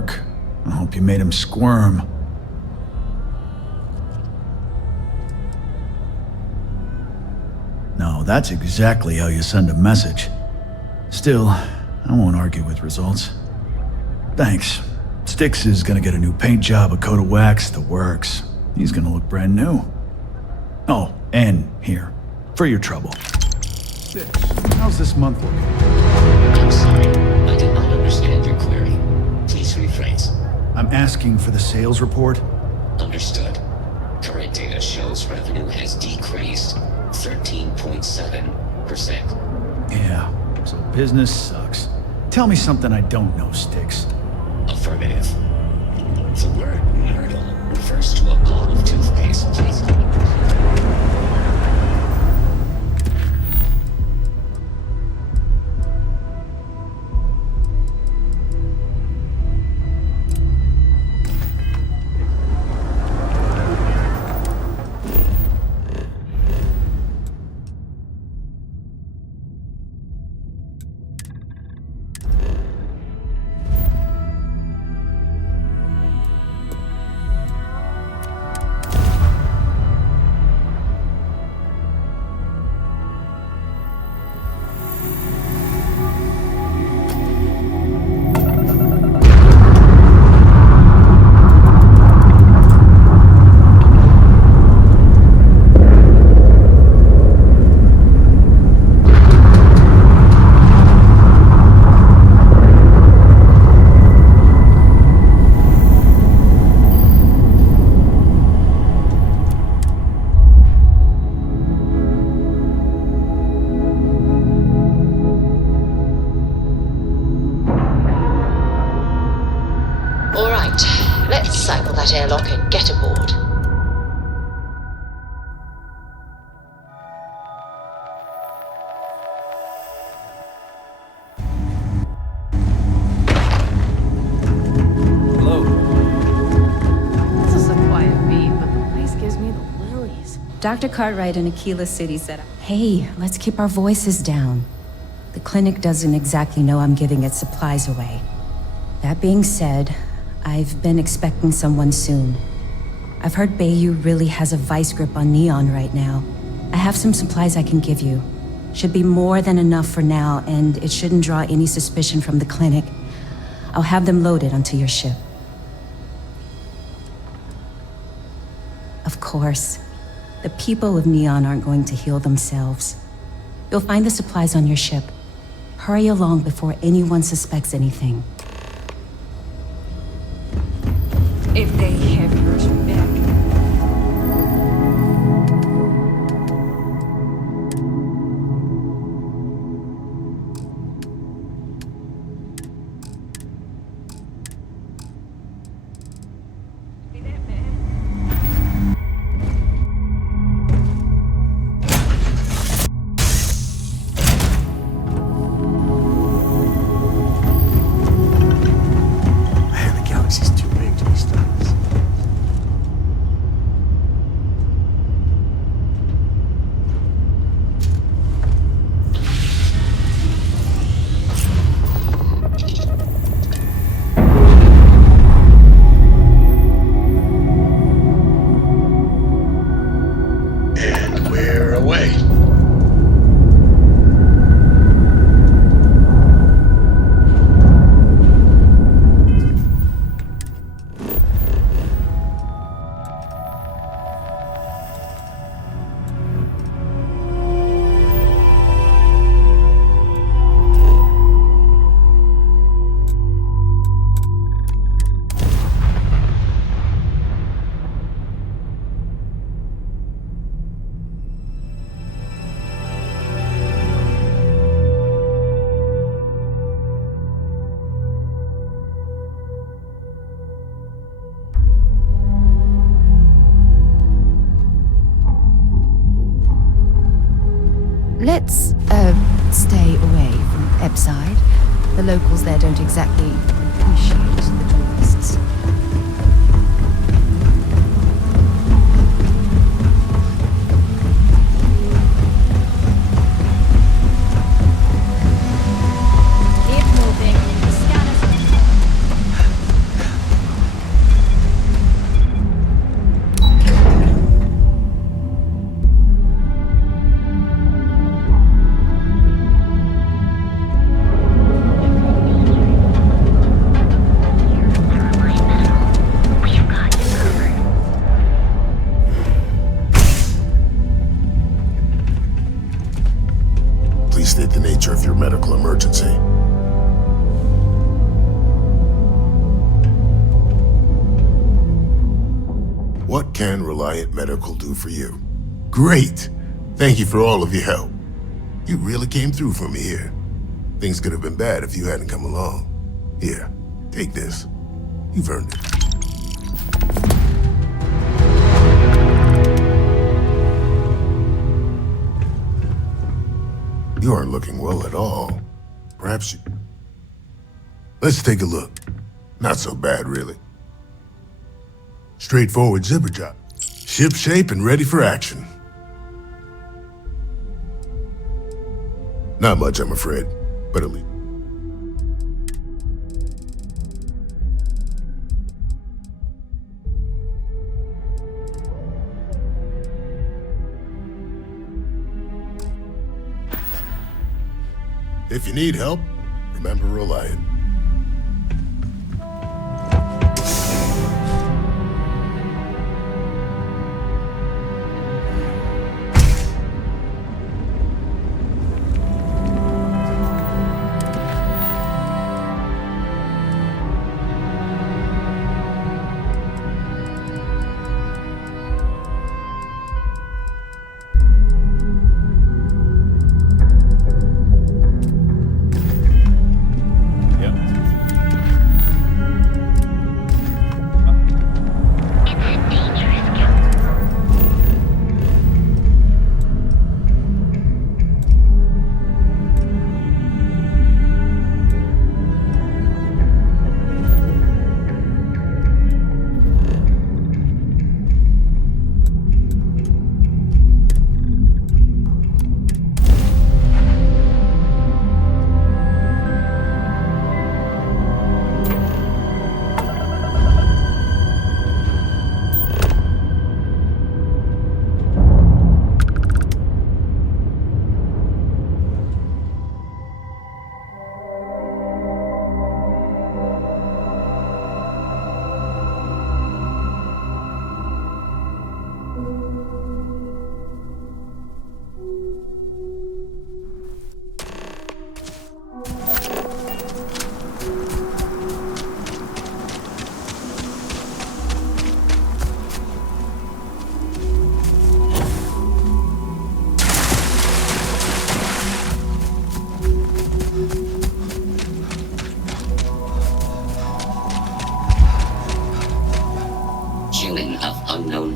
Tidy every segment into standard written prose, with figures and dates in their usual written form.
work. I hope you made him squirm. No, that's exactly how you send a message. Still, I won't argue with results. Thanks. Styx is gonna get a new paint job, a coat of wax, the works. He's gonna look brand new. Oh, and here, for your trouble. Styx, how's this month looking? I'm sorry, I did not understand your query. Please rephrase. I'm asking for the sales report. Understood. Current data shows revenue has decreased 13.7%. Yeah, so business sucks. Tell me something I don't know, Styx. Affirmative. The word myrtle refers to a ball of toothpaste placed on a that airlock and get aboard. Hello. This is a quiet beat, but the place gives me the willies. Dr. Cartwright in Aquila City said, "Hey, let's keep our voices down. The clinic doesn't exactly know I'm giving its supplies away. That being said, I've been expecting someone soon. I've heard Bayou really has a vice grip on Neon right now. I have some supplies I can give you. Should be more than enough for now, and it shouldn't draw any suspicion from the clinic. I'll have them loaded onto your ship." Of course, the people of Neon aren't going to heal themselves. You'll find the supplies on your ship. Hurry along before anyone suspects anything. If they have yours back. Let's, stay away from Epside. The locals there don't exactly appreciate the tourists. Keep moving. The scanners. What can Reliant Medical do for you? Great! Thank you for all of your help. You really came through for me here. Things could have been bad if you hadn't come along. Here, take this. You've earned it. You aren't looking well at all. Perhaps you... Let's take a look. Not so bad, really. Straightforward zipper job. Ship shape and ready for action. Not much, I'm afraid, but at least... If you need help, remember Reliant.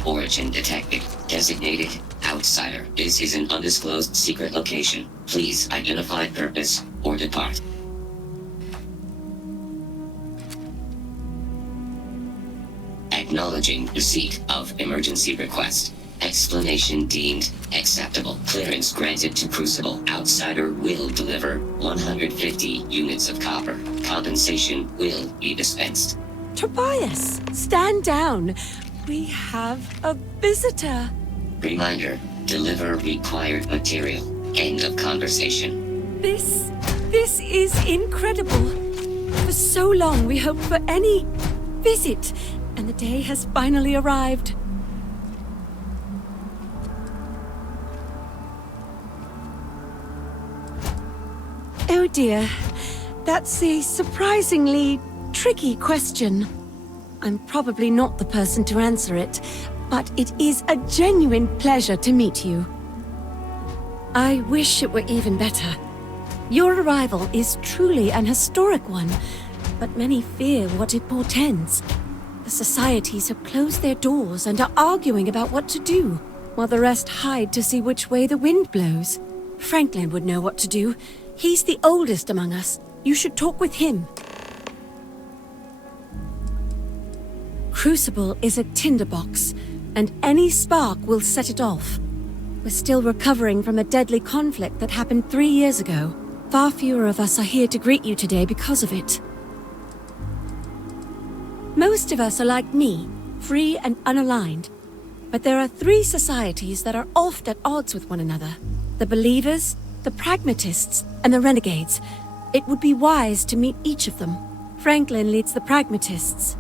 Origin detected. Designated outsider. This is an undisclosed secret location. Please identify purpose or depart. Acknowledging receipt of emergency request. Explanation deemed acceptable. Clearance granted to Crucible. Outsider will deliver 150 units of copper. Compensation will be dispensed. Tobias, stand down. We have a visitor. Reminder, deliver required material. End of conversation. This is incredible. For so long we hoped for any visit, and the day has finally arrived. Oh dear, that's a surprisingly tricky question. I'm probably not the person to answer it, but it is a genuine pleasure to meet you. I wish it were even better. Your arrival is truly an historic one, but many fear what it portends. The societies have closed their doors and are arguing about what to do, while the rest hide to see which way the wind blows. Franklin would know what to do. He's the oldest among us. You should talk with him. Crucible is a tinderbox, and any spark will set it off. We're still recovering from a deadly conflict that happened 3 years ago. Far fewer of us are here to greet you today because of it. Most of us are like me, free and unaligned. But there are 3 societies that are oft at odds with one another. The Believers, the Pragmatists, and the Renegades. It would be wise to meet each of them. Franklin leads the Pragmatists.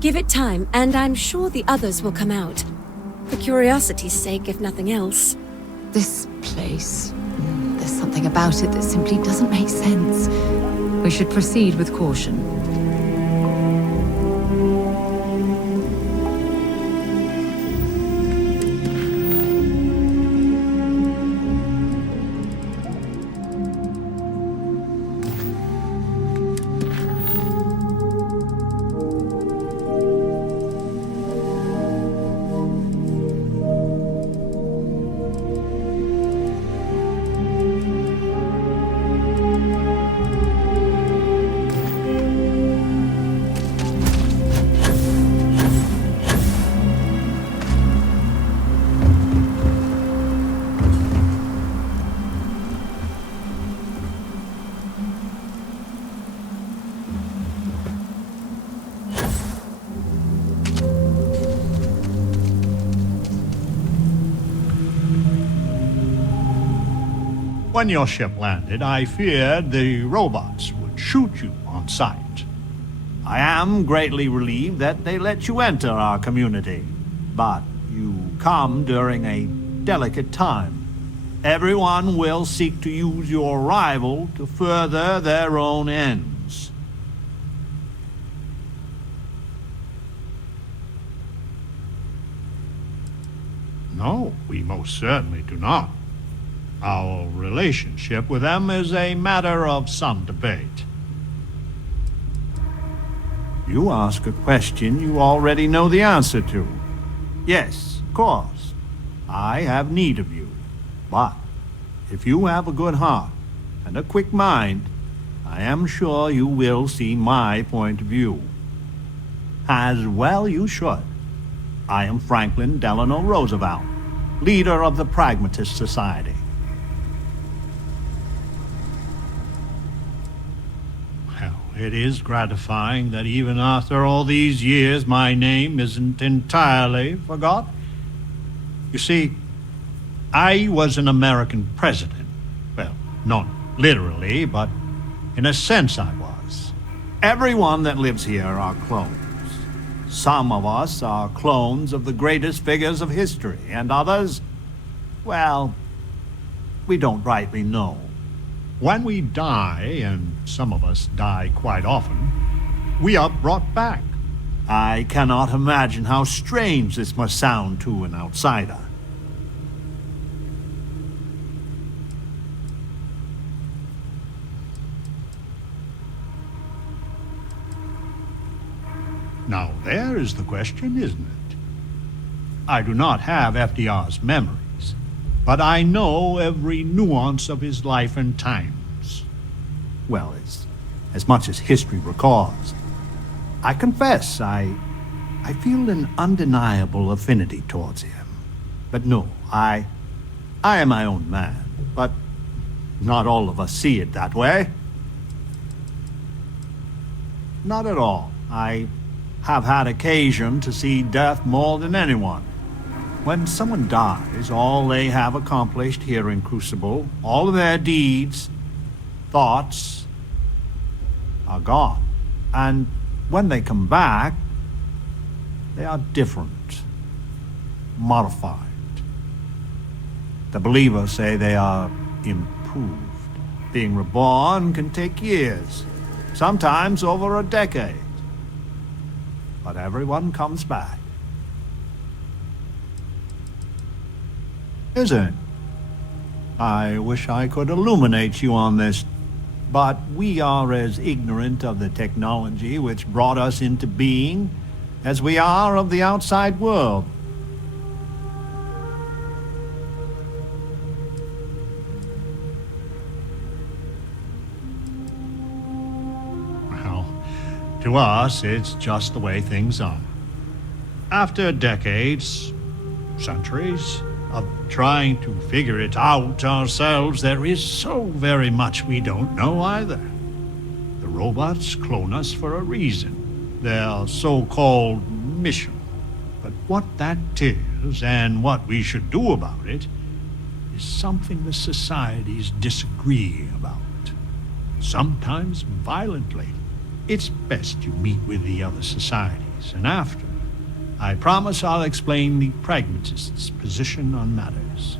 Give it time, and I'm sure the others will come out. For curiosity's sake, if nothing else. This place... there's something about it that simply doesn't make sense. We should proceed with caution. When your ship landed, I feared the robots would shoot you on sight. I am greatly relieved that they let you enter our community, but you come during a delicate time. Everyone will seek to use your arrival to further their own ends. No, we most certainly do not. Our relationship with them is a matter of some debate. You ask a question you already know the answer to. Yes, of course. I have need of you. But if you have a good heart and a quick mind, I am sure you will see my point of view. As well you should. I am Franklin Delano Roosevelt, leader of the Pragmatist Society. Well, it is gratifying that even after all these years, my name isn't entirely forgot. You see, I was an American president. Well, not literally, but in a sense I was. Everyone that lives here are clones. Some of us are clones of the greatest figures of history, and others, well, we don't rightly know. When we die, and some of us die quite often, we are brought back. I cannot imagine how strange this must sound to an outsider. Now, there is the question, isn't it? I do not have FDR's memories, but I know every nuance of his life and times. Well, as much as history records. I confess, I feel an undeniable affinity towards him. But no, I am my own man, but not all of us see it that way. Not at all. I have had occasion to see death more than anyone. When someone dies, all they have accomplished here in Crucible, all of their deeds, thoughts, are gone. And when they come back, they are different, modified. The believers say they are improved. Being reborn can take years, sometimes over a decade. But everyone comes back. Isn't it? I wish I could illuminate you on this, but we are as ignorant of the technology which brought us into being as we are of the outside world. To us, it's just the way things are. After decades, centuries, of trying to figure it out ourselves, there is so very much we don't know either. The robots clone us for a reason, their so-called mission. But what that is, and what we should do about it, is something the societies disagree about. Sometimes violently. It's best you meet with the other societies, and after, I promise I'll explain the pragmatists' position on matters.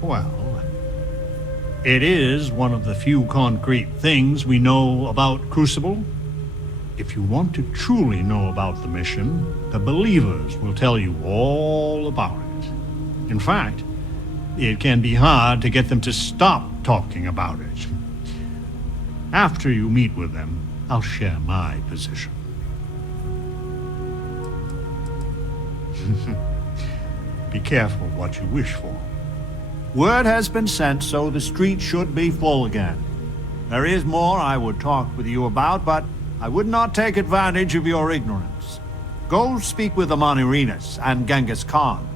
Well, it is one of the few concrete things we know about Crucible. If you want to truly know about the mission, the believers will tell you all about it. In fact, it can be hard to get them to stop talking about it. After you meet with them, I'll share my position. Be careful what you wish for. Word has been sent, so the street should be full again. There is more I would talk with you about, but I would not take advantage of your ignorance. Go speak with Amanirenas and Genghis Khan.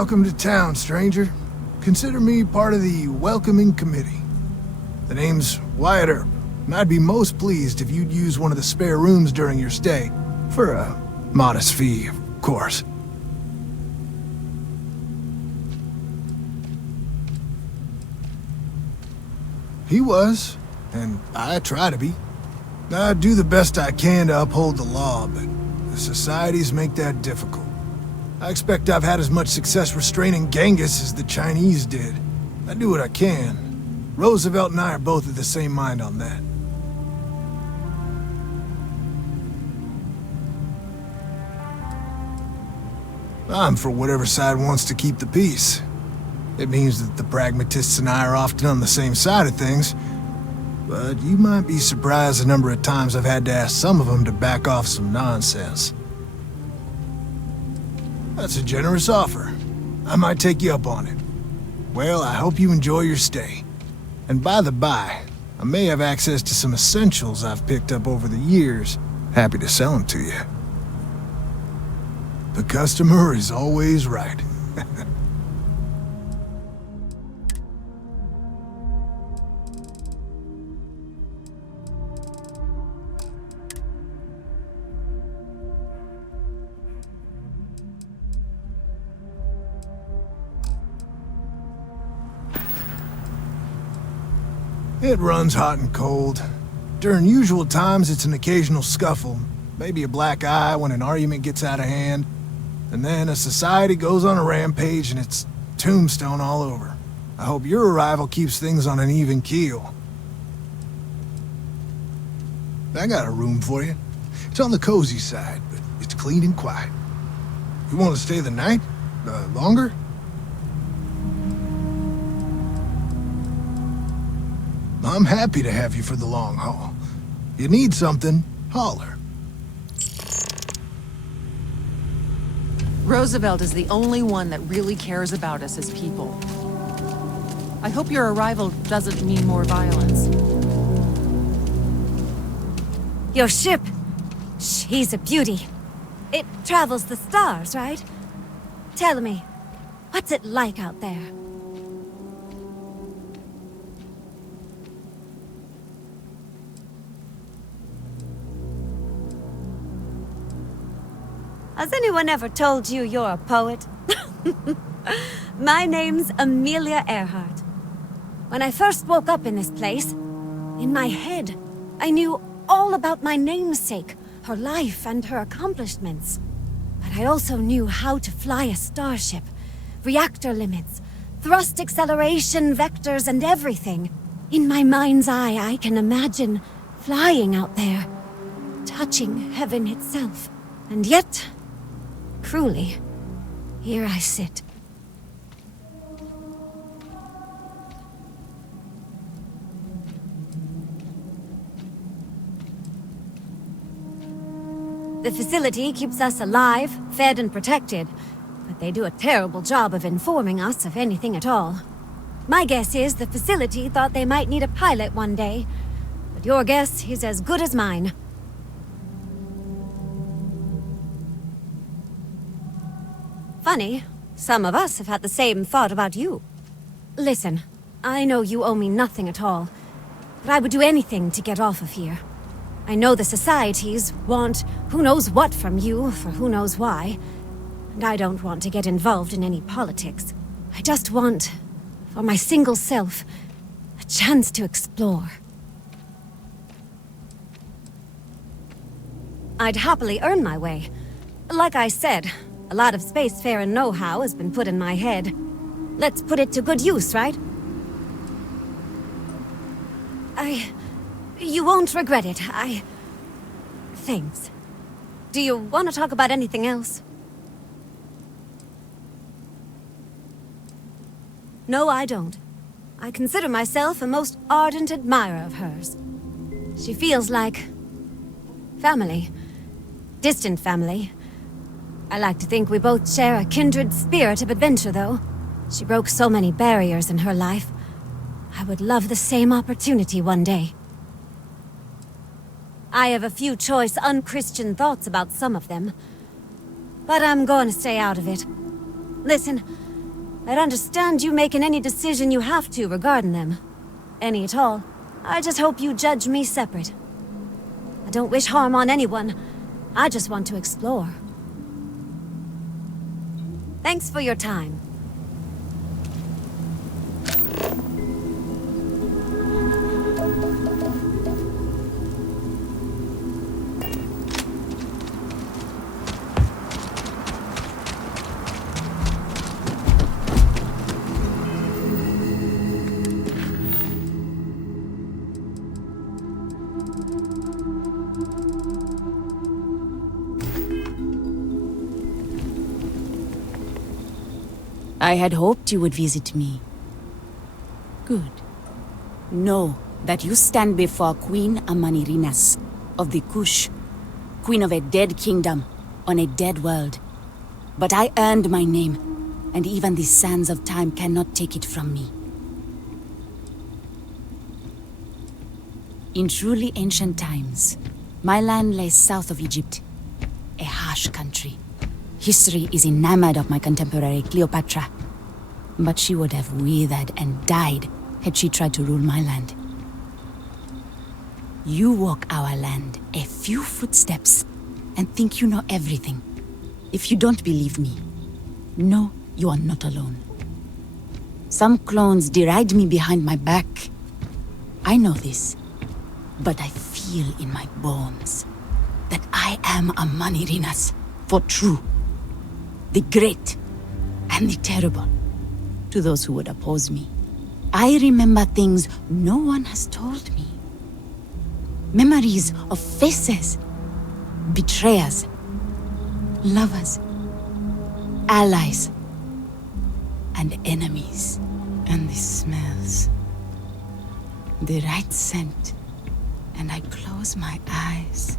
Welcome to town, stranger. Consider me part of the welcoming committee. The name's Wyatt Earp, and I'd be most pleased if you'd use one of the spare rooms during your stay. For a modest fee, of course. He was, and I try to be. I do the best I can to uphold the law, but the societies make that difficult. I expect I've had as much success restraining Genghis as the Chinese did. I do what I can. Roosevelt and I are both of the same mind on that. I'm for whatever side wants to keep the peace. It means that the pragmatists and I are often on the same side of things, but you might be surprised the number of times I've had to ask some of them to back off some nonsense. That's a generous offer. I might take you up on it. Well, I hope you enjoy your stay. And by the by, I may have access to some essentials I've picked up over the years. Happy to sell them to you. The customer is always right. It runs hot and cold. During usual times, it's an occasional scuffle, maybe a black eye when an argument gets out of hand, and then a society goes on a rampage and it's tombstone all over. I hope your arrival keeps things on an even keel. I got a room for you. It's on the cozy side, but it's clean and quiet. You want to stay the night? Longer? I'm happy to have you for the long haul. You need something, holler. Roosevelt is the only one that really cares about us as people. I hope your arrival doesn't mean more violence. Your ship, she's a beauty. It travels the stars, right? Tell me, what's it like out there? Has anyone ever told you you're a poet? My name's Amelia Earhart. When I first woke up in this place, in my head, I knew all about my namesake, her life and her accomplishments. But I also knew how to fly a starship, reactor limits, thrust acceleration vectors and everything. In my mind's eye, I can imagine flying out there, touching heaven itself. And yet, cruelly, here I sit. The facility keeps us alive, fed and protected, but they do a terrible job of informing us of anything at all. My guess is the facility thought they might need a pilot one day, but your guess is as good as mine. Funny, some of us have had the same thought about you. Listen, I know you owe me nothing at all, but I would do anything to get off of here. I know the societies want who knows what from you for who knows why, and I don't want to get involved in any politics. I just want, for my single self, a chance to explore. I'd happily earn my way. Like I said, a lot of spacefaring know-how has been put in my head. Let's put it to good use, right? You won't regret it. Thanks. Do you want to talk about anything else? No, I don't. I consider myself a most ardent admirer of hers. She feels like family. Distant family. I like to think we both share a kindred spirit of adventure, though. She broke so many barriers in her life. I would love the same opportunity one day. I have a few choice, unchristian thoughts about some of them. But I'm going to stay out of it. Listen, I'd understand you making any decision you have to regarding them. Any at all. I just hope you judge me separate. I don't wish harm on anyone. I just want to explore. Thanks for your time. I had hoped you would visit me. Good. Know that you stand before Queen Amanirinas of the Kush, queen of a dead kingdom on a dead world. But I earned my name, and even the sands of time cannot take it from me. In truly ancient times, my land lay south of Egypt, a harsh country. History is enamored of my contemporary Cleopatra, but she would have withered and died had she tried to rule my land. You walk our land a few footsteps and think you know everything. If you don't believe me, know you are not alone. Some clones deride me behind my back. I know this, but I feel in my bones that I am a Manirinas for true. The great and the terrible, to those who would oppose me. I remember things no one has told me. Memories of faces, betrayers, lovers, allies, and enemies. And the smells. The right scent. And I close my eyes,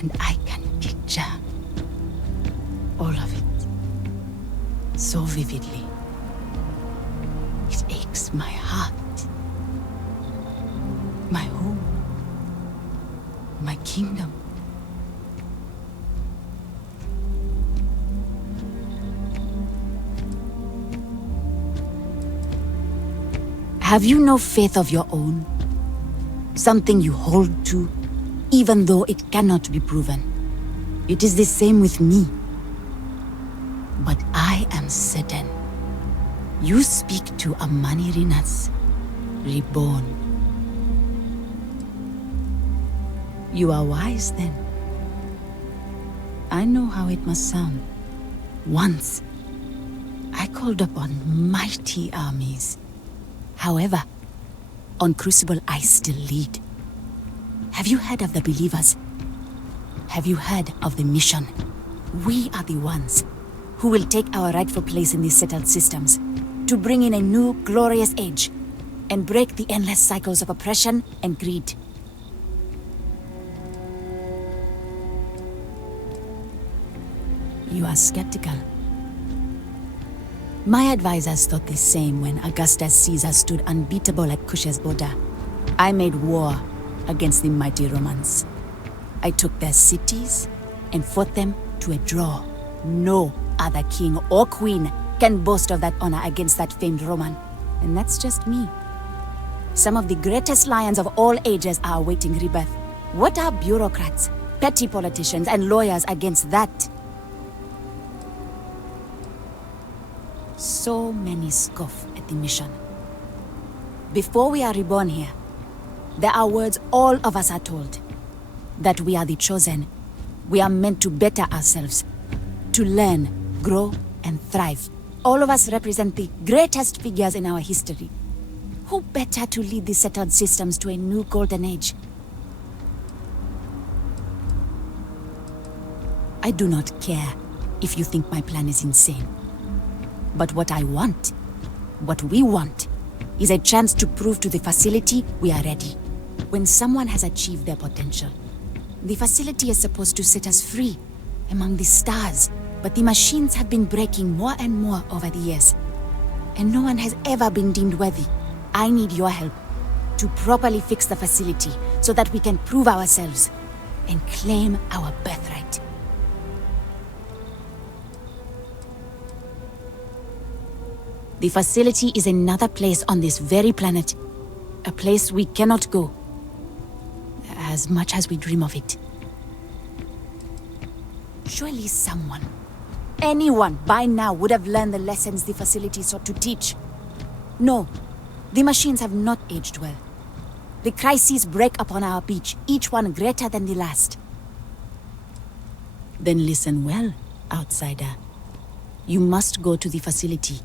and I can picture all of it, so vividly. It aches my heart, my home, my kingdom. Have you no faith of your own? Something you hold to, even though it cannot be proven. It is the same with me. But I am certain. You speak to a Manirinas, reborn. You are wise then. I know how it must sound. Once, I called upon mighty armies. However, on Crucible I still lead. Have you heard of the believers? Have you heard of the mission? We are the ones who will take our rightful place in these settled systems, to bring in a new, glorious age, and break the endless cycles of oppression and greed. You are skeptical. My advisors thought the same when Augustus Caesar stood unbeatable at Kush's border. I made war against the mighty Romans. I took their cities and fought them to a draw. No other king or queen can boast of that honor against that famed Roman. And that's just me. Some of the greatest lions of all ages are awaiting rebirth. What are bureaucrats, petty politicians, and lawyers against that? So many scoff at the mission. Before we are reborn here, there are words all of us are told. That we are the chosen. We are meant to better ourselves. To learn, grow, and thrive. All of us represent the greatest figures in our history. Who better to lead the settled systems to a new golden age? I do not care if you think my plan is insane. But what I want, what we want, is a chance to prove to the facility we are ready. When someone has achieved their potential, the facility is supposed to set us free among the stars. But the machines have been breaking more and more over the years, and no one has ever been deemed worthy. I need your help to properly fix the facility so that we can prove ourselves and claim our birthright. The facility is another place on this very planet. A place we cannot go. As much as we dream of it. Surely someone, anyone by now would have learned the lessons the facility sought to teach. No, the machines have not aged well. The crises break upon our beach, each one greater than the last. Then listen well, outsider. You must go to the facility.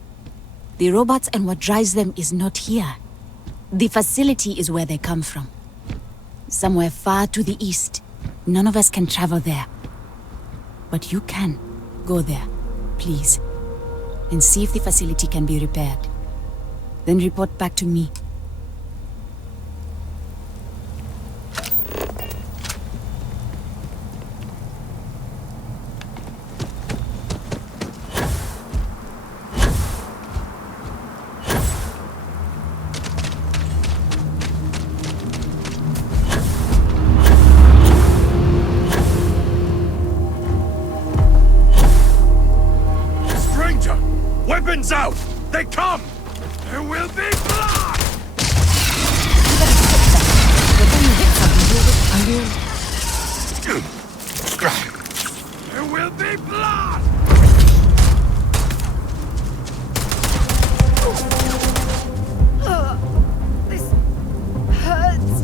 The robots and what drives them is not here. The facility is where they come from. Somewhere far to the east. None of us can travel there. But you can. Go there, please. And see if the facility can be repaired. Then report back to me. Weapons out! They come! There will be blood! There will be blood! This hurts.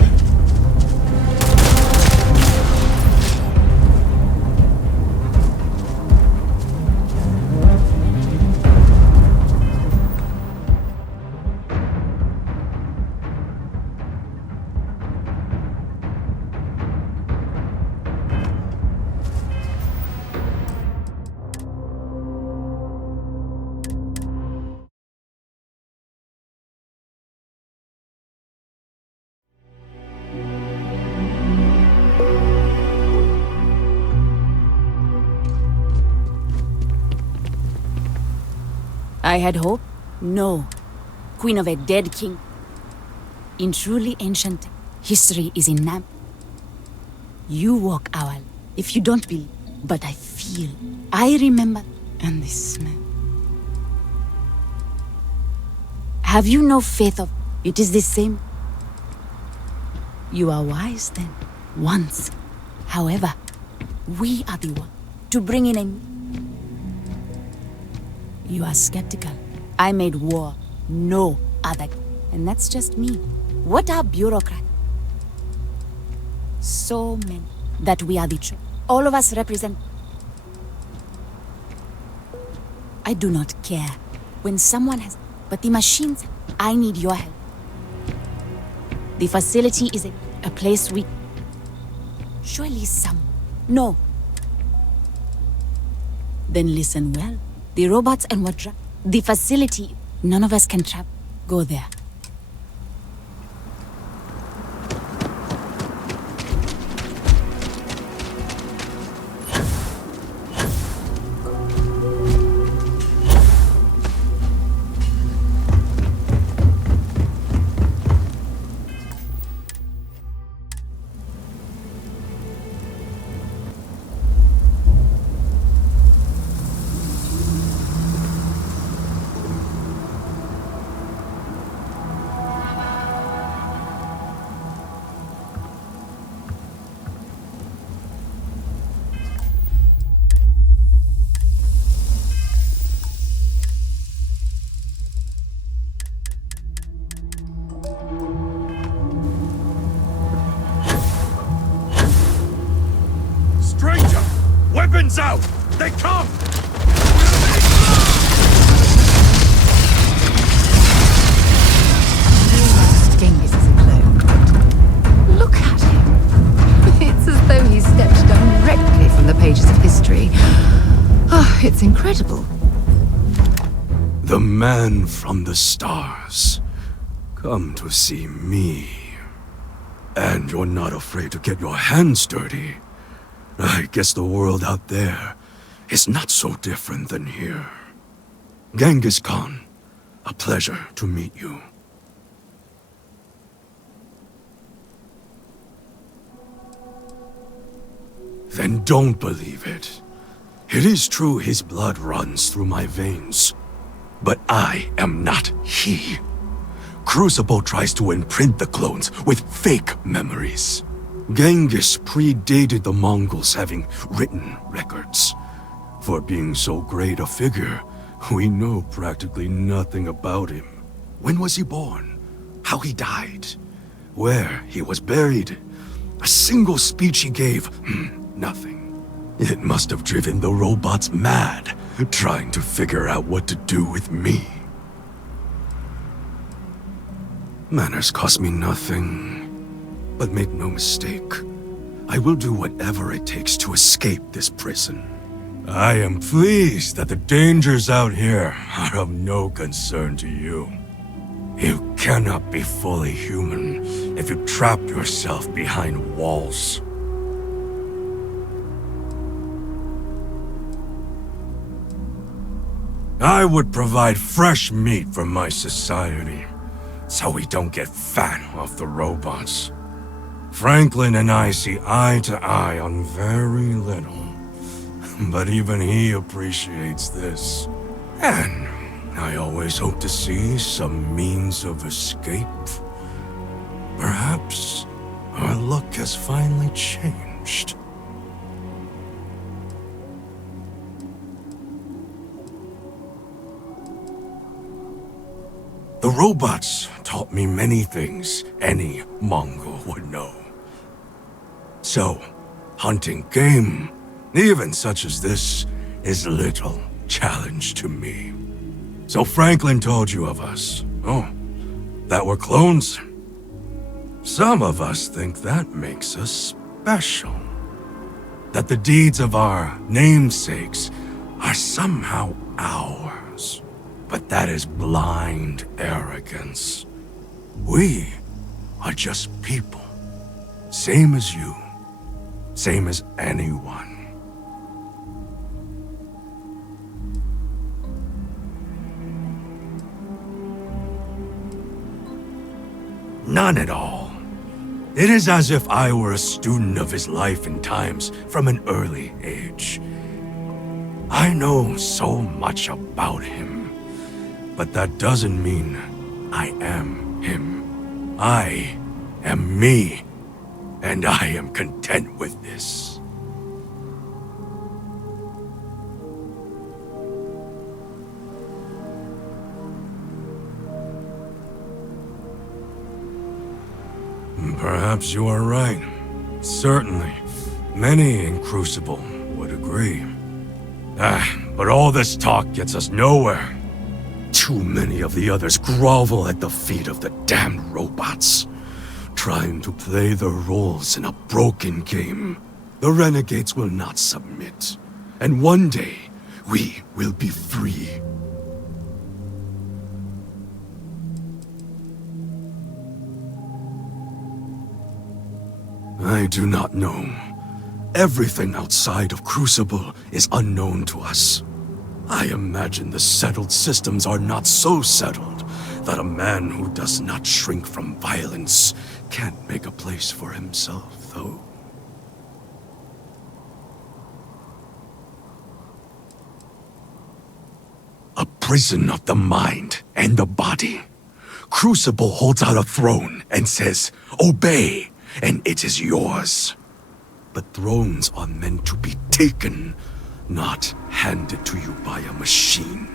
I had hope? No. Queen of a dead king. In truly ancient history is in Nam. You walk our... If you don't believe, but I feel. I remember. And this smell. Have you no faith of... It is the same? You are wise then. Once. However, we are the one to bring in a... You are skeptical. I made war. No other. And that's just me. What are bureaucrats? So many. That we are the truth. All of us represent... I do not care. When someone has... But the machines... I need your help. The facility is a place we... Surely some... No. Then listen well. The robots and what drive... The facility... None of us can travel. Go there. Weapons out! They come! Genghis is a clone, but look at him. It's as though he stepped directly from the pages of history. Oh, it's incredible. The man from the stars. Come to see me. And you're not afraid to get your hands dirty. I guess the world out there is not so different than here. Genghis Khan, a pleasure to meet you. Then don't believe it. It is true his blood runs through my veins. But I am not he. Crucible tries to imprint the clones with fake memories. Genghis predated the Mongols having written records. For being so great a figure, we know practically nothing about him. When was he born? How he died? Where he was buried? A single speech he gave? Nothing. It must have driven the robots mad, trying to figure out what to do with me. Manners cost me nothing. But make no mistake, I will do whatever it takes to escape this prison. I am pleased that the dangers out here are of no concern to you. You cannot be fully human if you trap yourself behind walls. I would provide fresh meat for my society, so we don't get fat off the robots. Franklin and I see eye to eye on very little, but even he appreciates this. And I always hope to see some means of escape. Perhaps our luck has finally changed. The robots taught me many things any Mongol would know. So, hunting game, even such as this, is little challenge to me. So Franklin told you of us. Oh, that we're clones? Some of us think that makes us special. That the deeds of our namesakes are somehow ours. But that is blind arrogance. We are just people. Same as you. Same as anyone. None at all. It is as if I were a student of his life and times from an early age. I know so much about him, but that doesn't mean I am him. I am me, and I am content with this. Perhaps you are right. Certainly, many in Crucible would agree. But all this talk gets us nowhere. Too many of the others grovel at the feet of the damned robots, trying to play their roles in a broken game. The renegades will not submit, and one day, we will be free. I do not know. Everything outside of Crucible is unknown to us. I imagine the settled systems are not so settled that a man who does not shrink from violence can't make a place for himself, though. A prison of the mind and the body. Crucible holds out a throne and says, "Obey, and it is yours." But thrones are meant to be taken, not handed to you by a machine.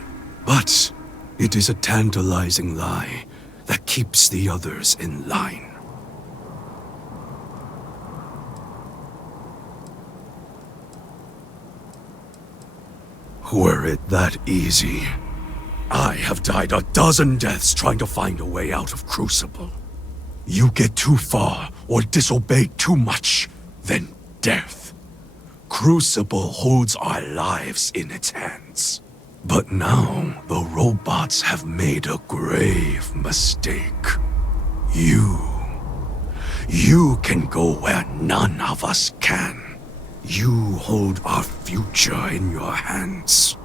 But it is a tantalizing lie that keeps the others in line. Were it that easy, I have died a dozen deaths trying to find a way out of Crucible. You get too far or disobey too much, then death. Crucible holds our lives in its hands. But now the robots have made a grave mistake. You can go where none of us can. You hold our future in your hands,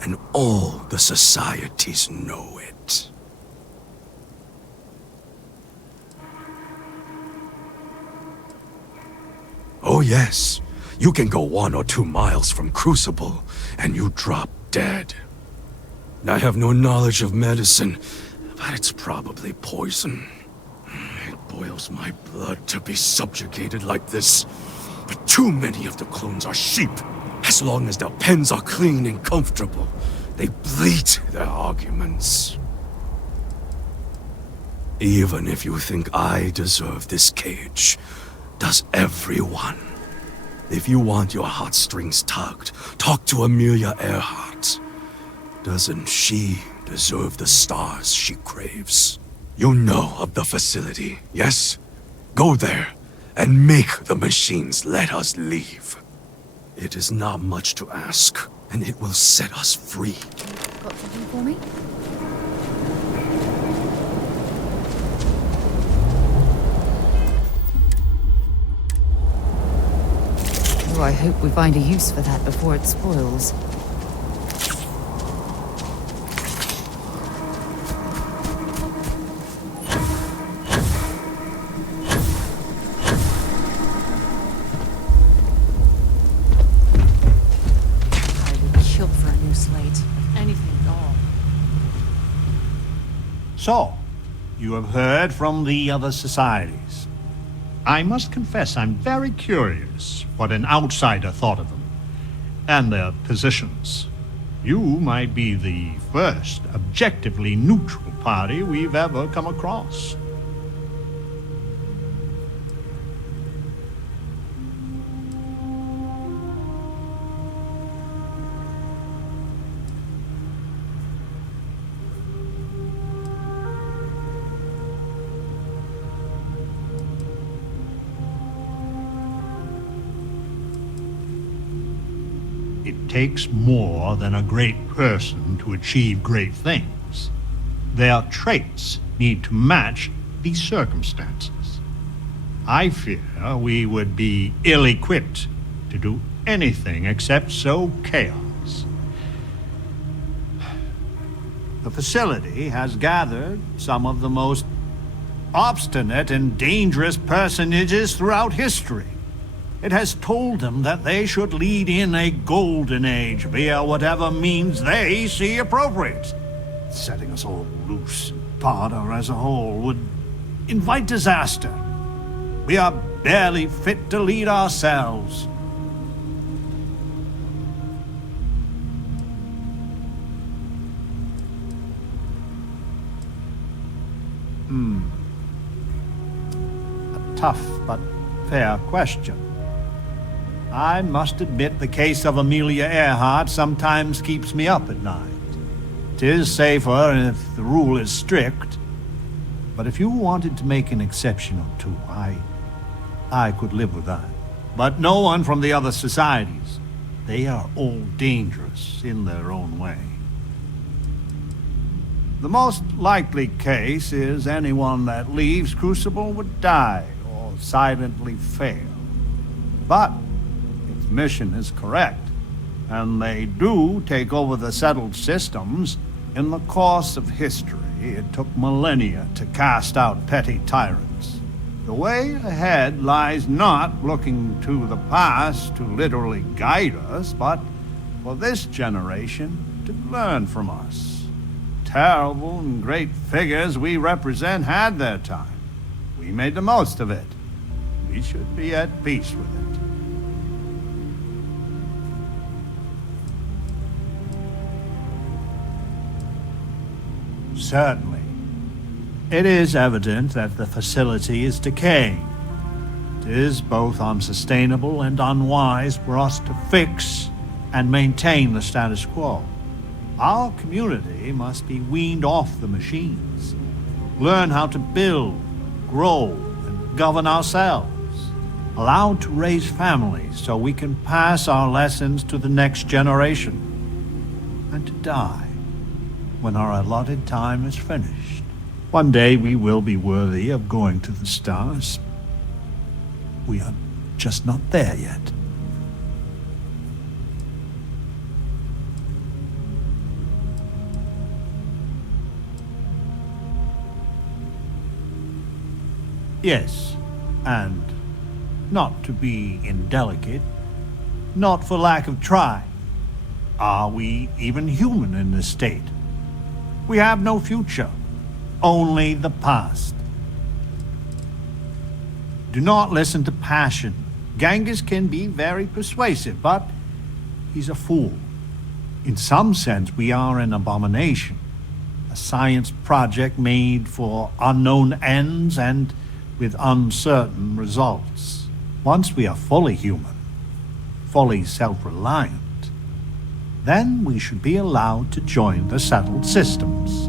and all the societies know it. Oh yes, you can go 1 or 2 miles from Crucible, and you drop dead. I have no knowledge of medicine, but it's probably poison. It boils my blood to be subjugated like this. But too many of the clones are sheep. As long as their pens are clean and comfortable, they bleat their arguments. Even if you think I deserve this cage, does everyone? If you want your heartstrings tugged, talk to Amelia Earhart. Doesn't she deserve the stars she craves? You know of the facility, yes? Go there and make the machines let us leave. It is not much to ask, and it will set us free. Got something for me? Oh, I hope we find a use for that before it spoils. So, you have heard from the other societies. I must confess I'm very curious what an outsider thought of them, and their positions. You might be the first objectively neutral party we've ever come across. It takes more than a great person to achieve great things. Their traits need to match the circumstances. I fear we would be ill-equipped to do anything except sow chaos. The facility has gathered some of the most obstinate and dangerous personages throughout history. It has told them that they should lead in a golden age via whatever means they see appropriate. Setting us all loose and barter as a whole would invite disaster. We are barely fit to lead ourselves. A tough but fair question. I must admit the case of Amelia Earhart sometimes keeps me up at night. 'Tis safer if the rule is strict, but if you wanted to make an exception or two, I could live with that. But no one from the other societies. They are all dangerous in their own way. The most likely case is anyone that leaves Crucible would die or silently fail. But mission is correct, and they do take over the settled systems. In the course of history, it took millennia to cast out petty tyrants. The way ahead lies not looking to the past to literally guide us, but for this generation to learn from us. Terrible and great figures we represent had their time. We made the most of it. We should be at peace with it. Certainly. It is evident that the facility is decaying. It is both unsustainable and unwise for us to fix and maintain the status quo. Our community must be weaned off the machines, learn how to build, grow, and govern ourselves, allowed to raise families so we can pass our lessons to the next generation, and to die when our allotted time is finished. One day we will be worthy of going to the stars. We are just not there yet. Yes, and not to be indelicate, not for lack of trying. Are we even human in this state? We have no future, only the past. Do not listen to passion. Genghis can be very persuasive, but he's a fool. In some sense, we are an abomination. A science project made for unknown ends and with uncertain results. Once we are fully human, fully self-reliant, then we should be allowed to join the settled systems.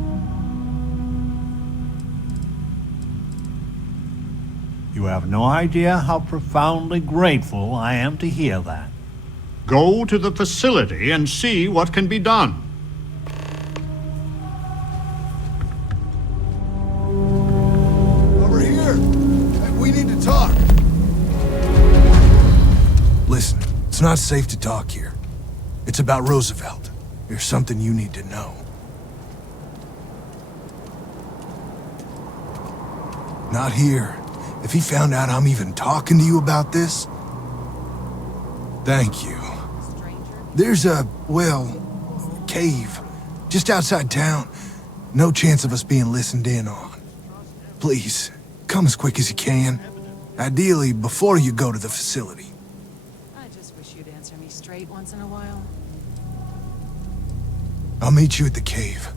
You have no idea how profoundly grateful I am to hear that. Go to the facility and see what can be done. Over here. We need to talk. Listen, it's not safe to talk here. It's about Roosevelt. There's something you need to know. Not here. If he found out I'm even talking to you about this... Thank you. There's a, well, cave just outside town. No chance of us being listened in on. Please, come as quick as you can. Ideally, before you go to the facility. I just wish you'd answer me straight once in a while. I'll meet you at the cave.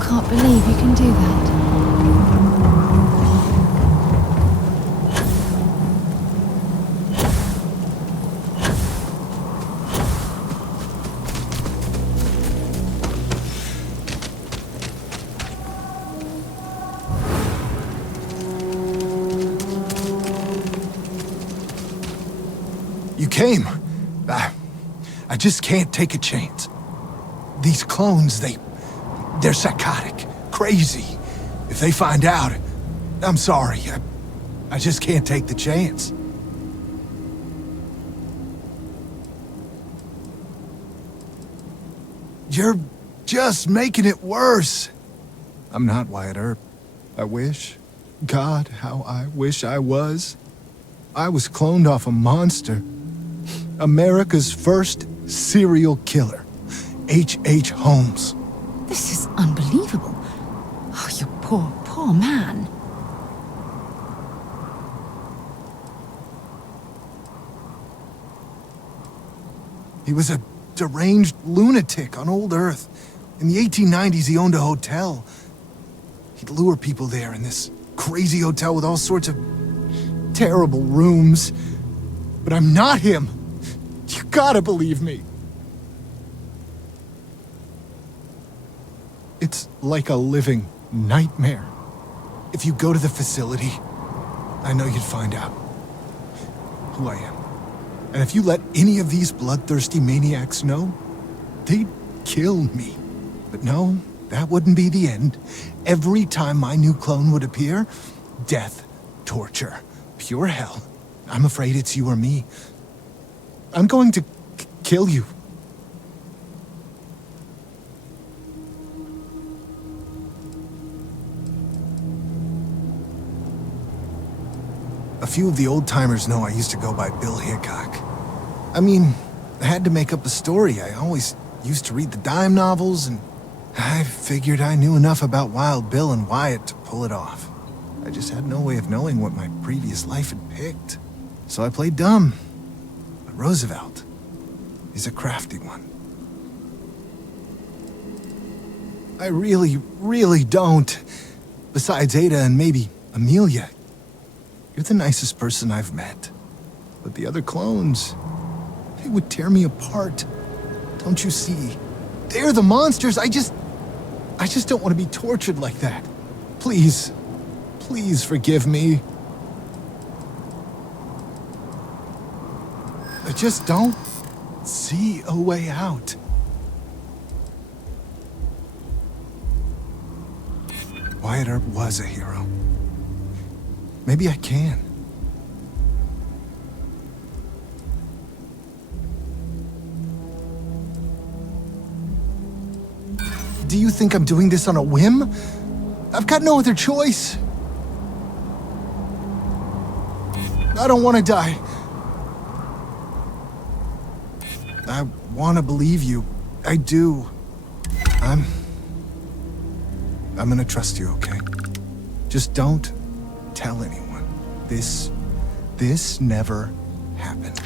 Can't believe you can do that. You came. I just can't take a chance. These clones, they're psychotic, crazy. If they find out, I'm sorry. I just can't take the chance. You're just making it worse. I'm not Wyatt Earp. I wish. God, how I wish I was. I was cloned off a monster. America's first serial killer. H.H. Holmes. This is unbelievable. Oh, you poor, poor man. He was a deranged lunatic on old Earth. In the 1890s, he owned a hotel. He'd lure people there in this crazy hotel with all sorts of terrible rooms. But I'm not him. You gotta believe me. It's like a living nightmare. If you go to the facility, I know you'd find out who I am. And if you let any of these bloodthirsty maniacs know, they'd kill me. But no, that wouldn't be the end. Every time my new clone would appear, death, torture, pure hell. I'm afraid it's you or me. I'm going to kill you. A few of the old-timers know I used to go by Bill Hickok. I mean, I had to make up a story. I always used to read the dime novels, and I figured I knew enough about Wild Bill and Wyatt to pull it off. I just had no way of knowing what my previous life had picked. So I played dumb. But Roosevelt is a crafty one. I really, really don't. Besides Ada and maybe Amelia. You're the nicest person I've met. But the other clones, they would tear me apart. Don't you see? They're the monsters. I just don't want to be tortured like that. Please, please forgive me. I just don't see a way out. Wyatt Earp was a hero. Maybe I can. Do you think I'm doing this on a whim? I've got no other choice. I don't want to die. I want to believe you. I do. I'm gonna trust you, okay? Just don't tell anyone. This never happened.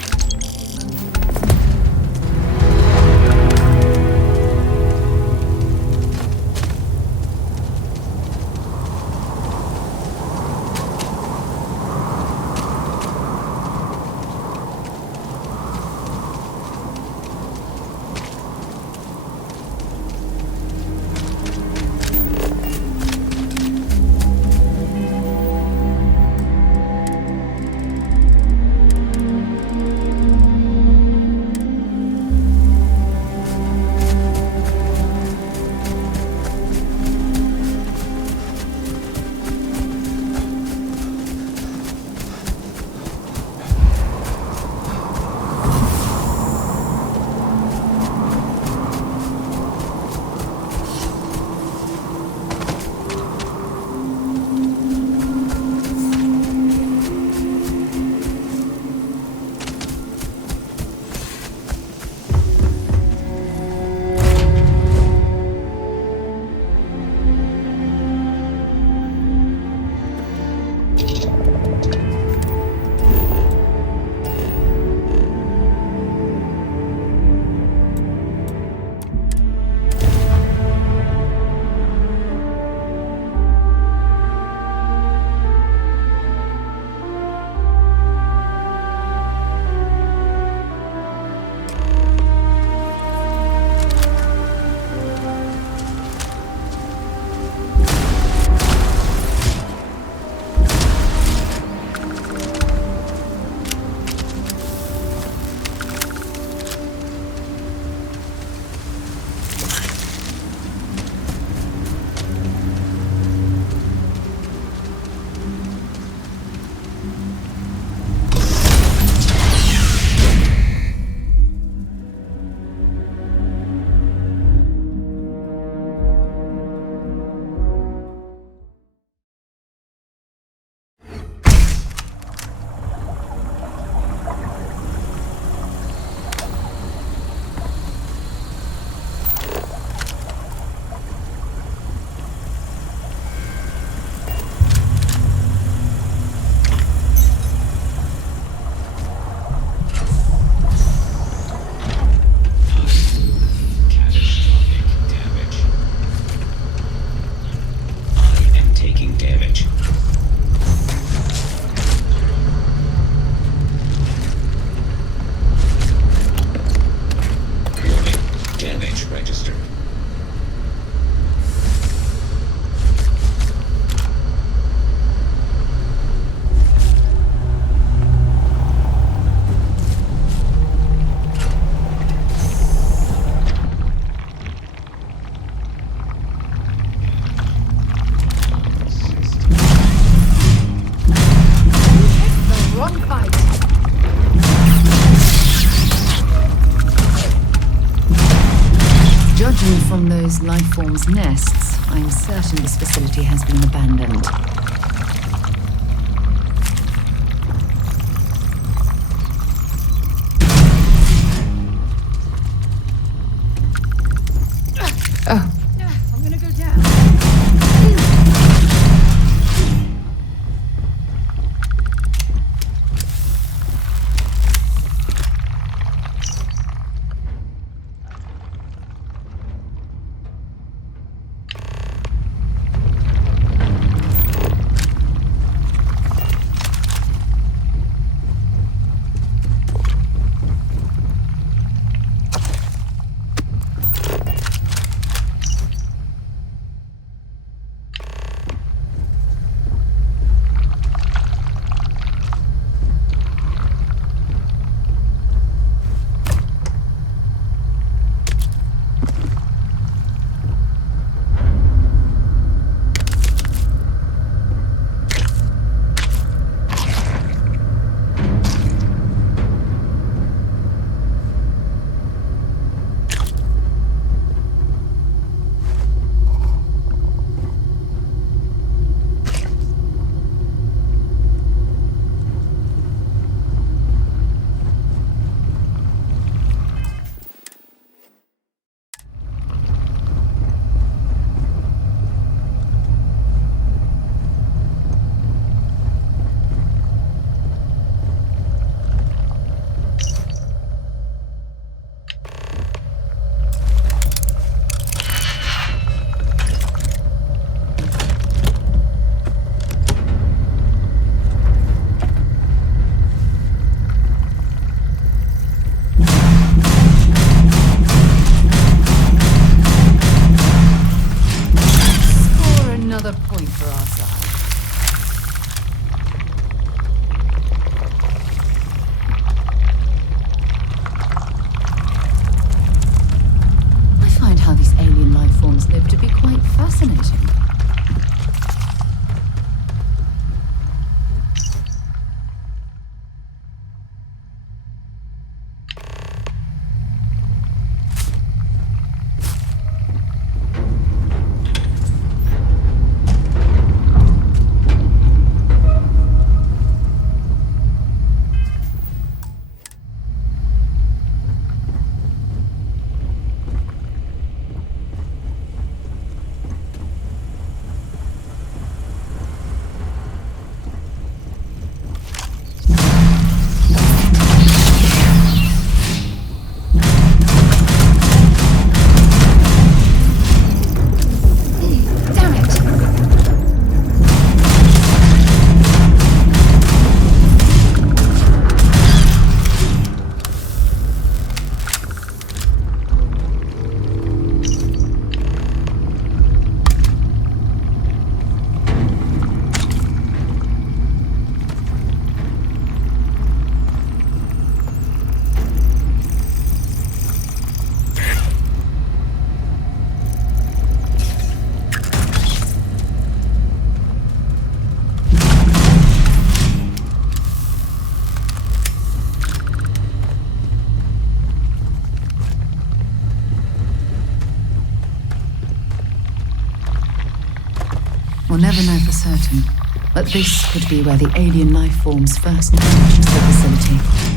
From those life forms' nests, I'm certain this facility has been abandoned. Oh. I'm gonna go down. We'll never know for certain, but this could be where the alien life forms first entered the facility.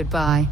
goodbye.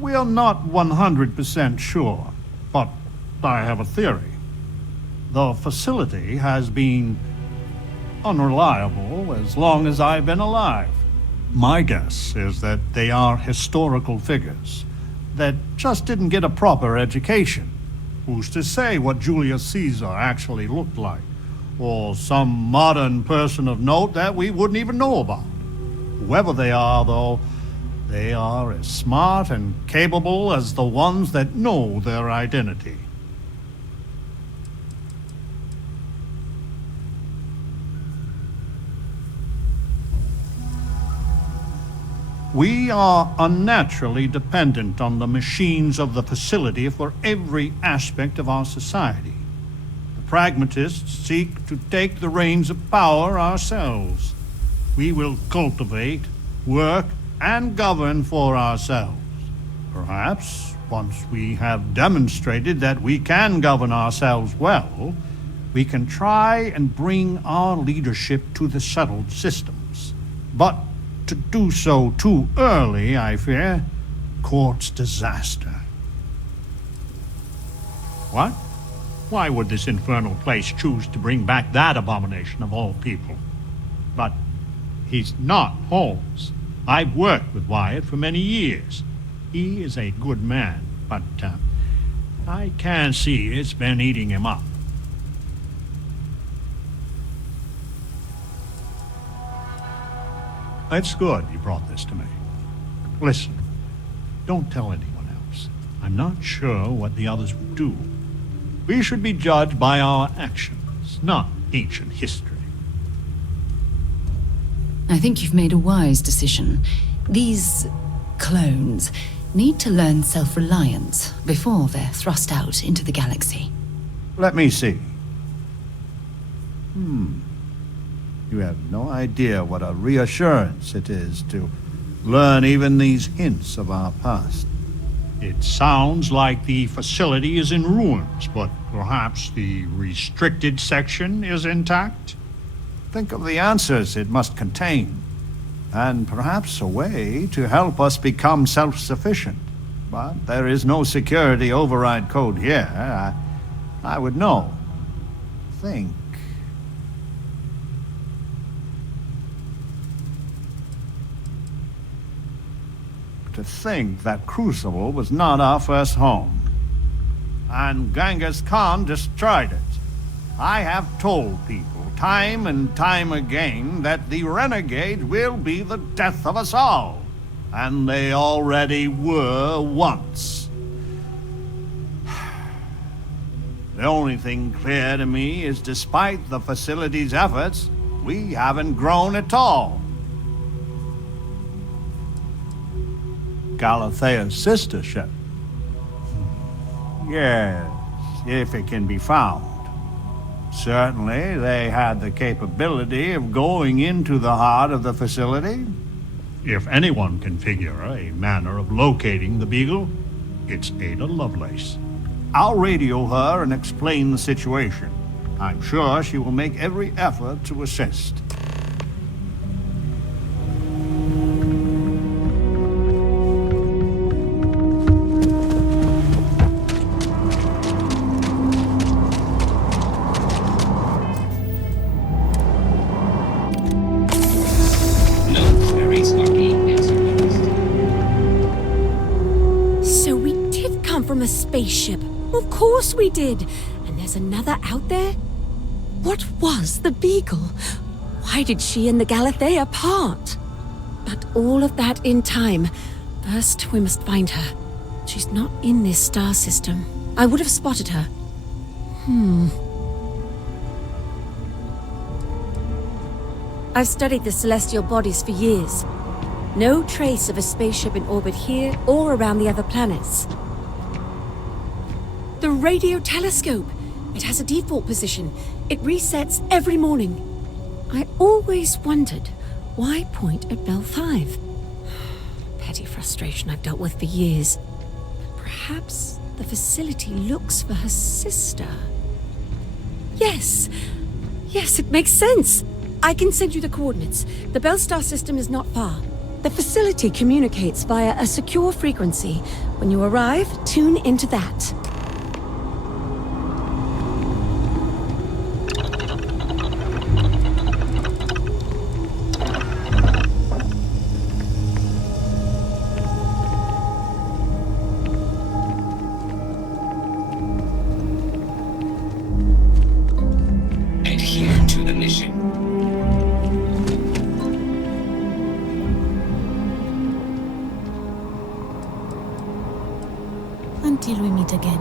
We are not 100% sure, but I have a theory. The facility has been unreliable as long as I've been alive. My guess is that they are historical figures, that just didn't get a proper education. Who's to say what Julius Caesar actually looked like? Or some modern person of note that we wouldn't even know about. Whoever they are, though, they are as smart and capable as the ones that know their identity. We are unnaturally dependent on the machines of the facility for every aspect of our society. The pragmatists seek to take the reins of power ourselves. We will cultivate, work, and govern for ourselves. Perhaps, once we have demonstrated that we can govern ourselves well, we can try and bring our leadership to the settled systems. But to do so too early, I fear, courts disaster. What? Why would this infernal place choose to bring back that abomination of all people? But he's not Holmes. I've worked with Wyatt for many years. He is a good man, but I can see it's been eating him up. It's good you brought this to me. Listen, don't tell anyone else. I'm not sure what the others would do. We should be judged by our actions, not ancient history. I think you've made a wise decision. These clones need to learn self-reliance before they're thrust out into the galaxy. Let me see. You have no idea what a reassurance it is to learn even these hints of our past. It sounds like the facility is in ruins, but perhaps the restricted section is intact? Think of the answers it must contain, and perhaps a way to help us become self-sufficient. But there is no security override code here. I would know. Think. To think that Crucible was not our first home. And Genghis Khan destroyed it. I have told people time and time again that the renegade will be the death of us all. And they already were once. The only thing clear to me is despite the facility's efforts, we haven't grown at all. Galathea's sister ship. Yes, if it can be found. Certainly, they had the capability of going into the heart of the facility. If anyone can figure a manner of locating the Beagle, it's Ada Lovelace. I'll radio her and explain the situation. I'm sure she will make every effort to assist. Spaceship. Of course we did. And there's another out there? What was the Beagle? Why did she and the Galathea part? But all of that in time. First, we must find her. She's not in this star system. I would have spotted her. I've studied the celestial bodies for years. No trace of a spaceship in orbit here or around the other planets. The radio telescope. It has a default position. It resets every morning. I always wondered, why point at Bell 5? Petty frustration I've dealt with for years. But perhaps the facility looks for her sister. Yes, it makes sense. I can send you the coordinates. The Bell Star system is not far. The facility communicates via a secure frequency. When you arrive, tune into that. Until we meet again.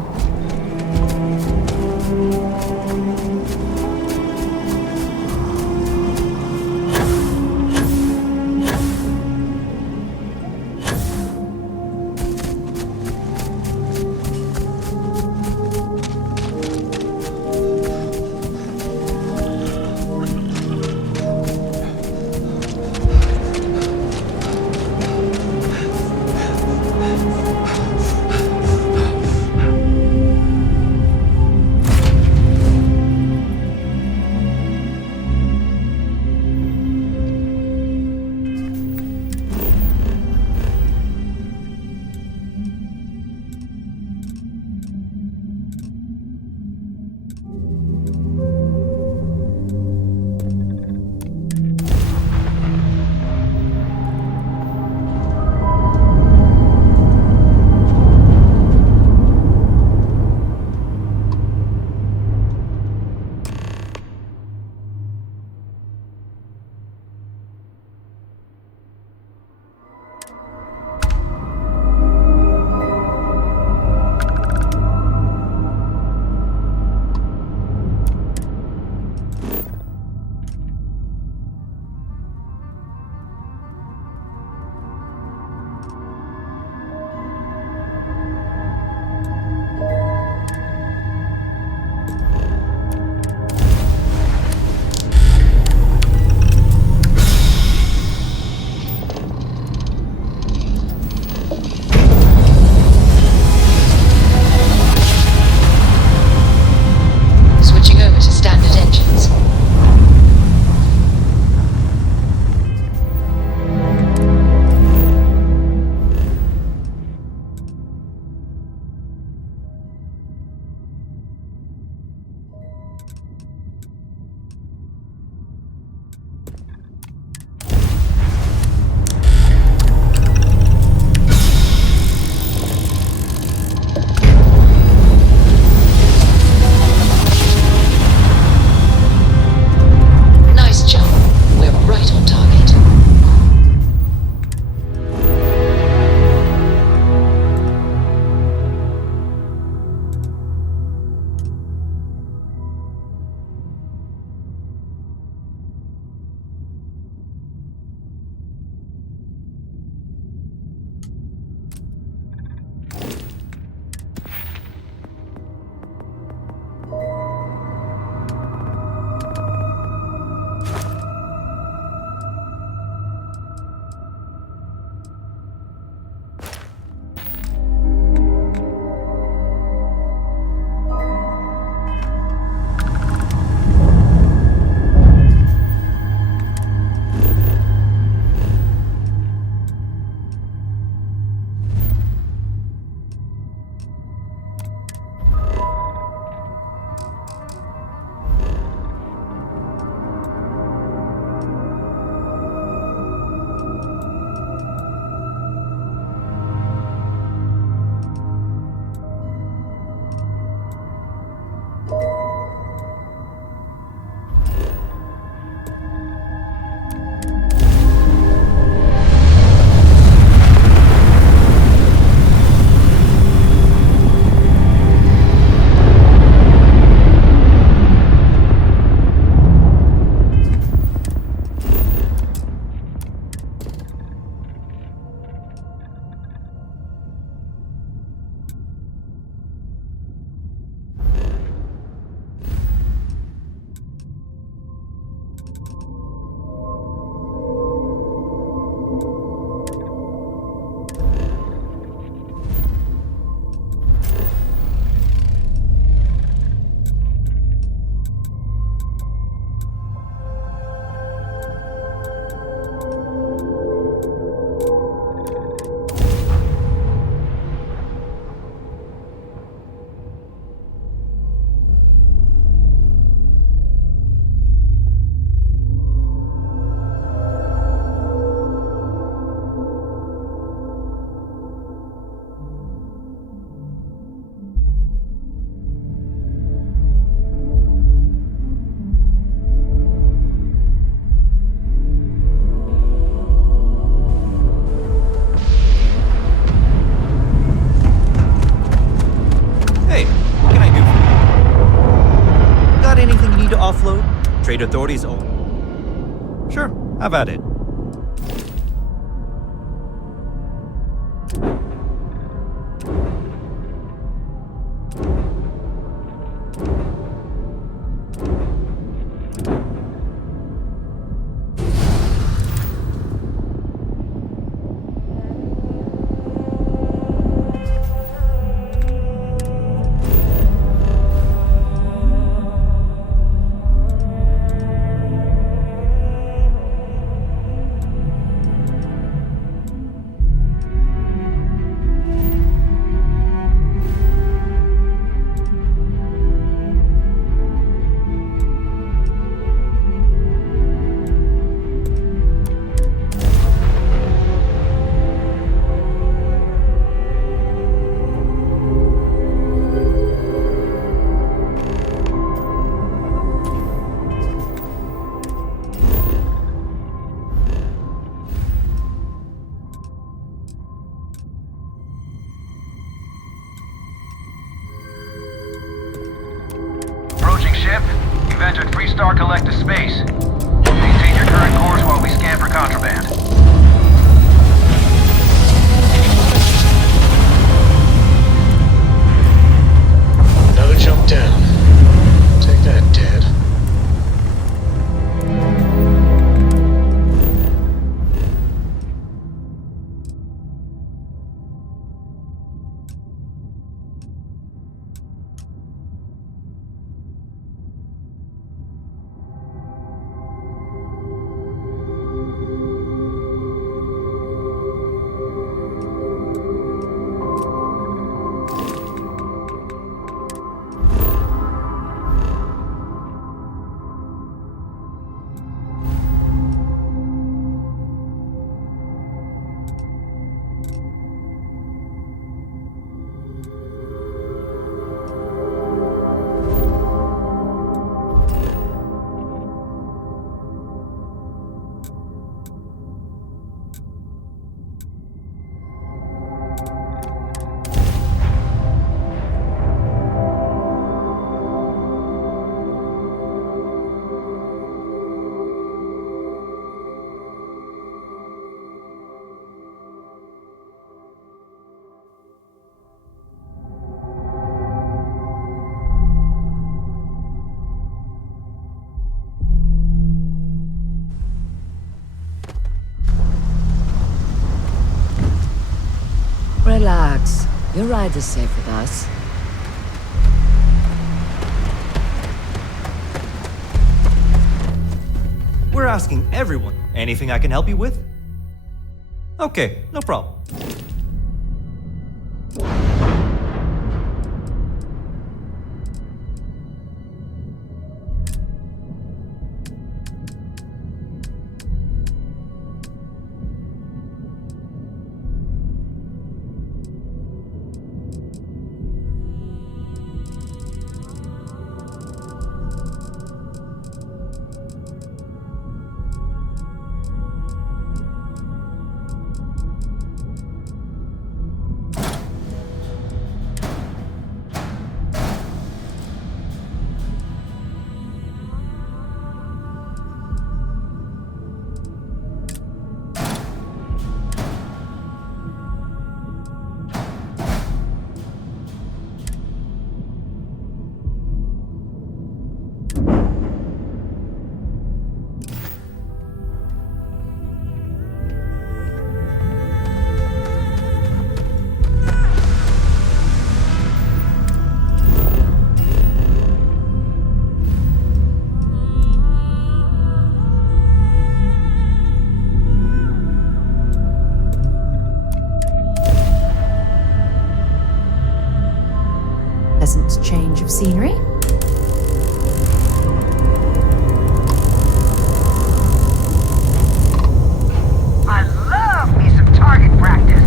trade authorities... Sure, have at it. Ship, you've entered Freestar Collective space. Maintain your current course while we scan for contraband. Another jump down. Take that, Dad. Relax. Your ride is safe with us. We're asking everyone. Anything I can help you with? Okay, no problem. Pleasant change of scenery. I love me some target practice.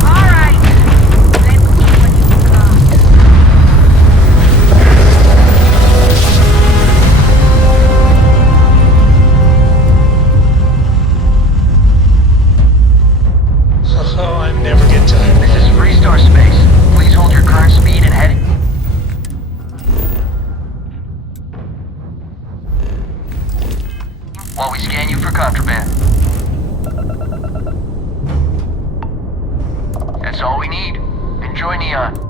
All right, let's see what Enjoy Neon.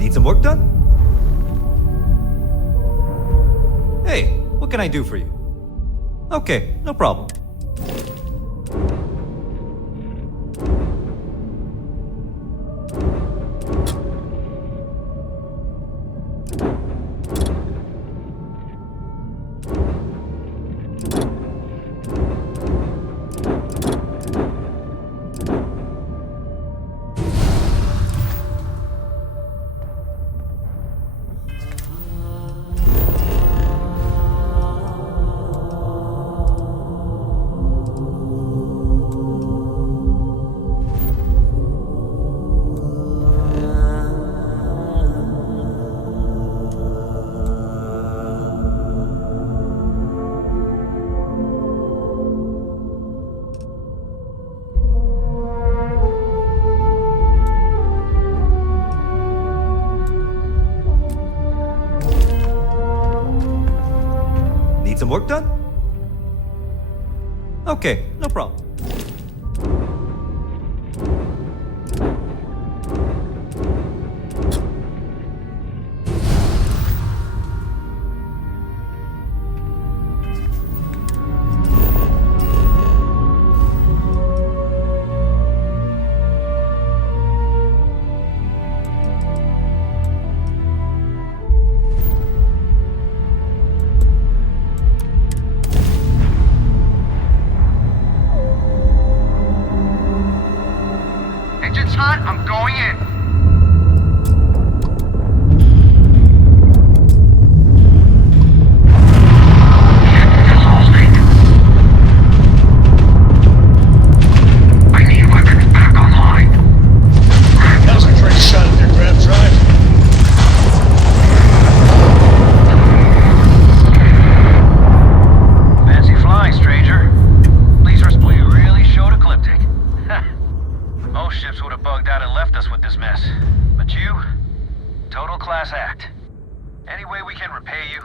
Need some work done? Hey, what can I do for you? Okay, no problem. Some work done? Okay, no problem. Engine's hot, I'm going in. I need weapons back online. That was a great shot of their grab drive. Fancy flying, stranger. Please respond. You really showed ecliptic. Most ships would have bugged out and left us with this mess. But you, total class act. Any way we can repay you?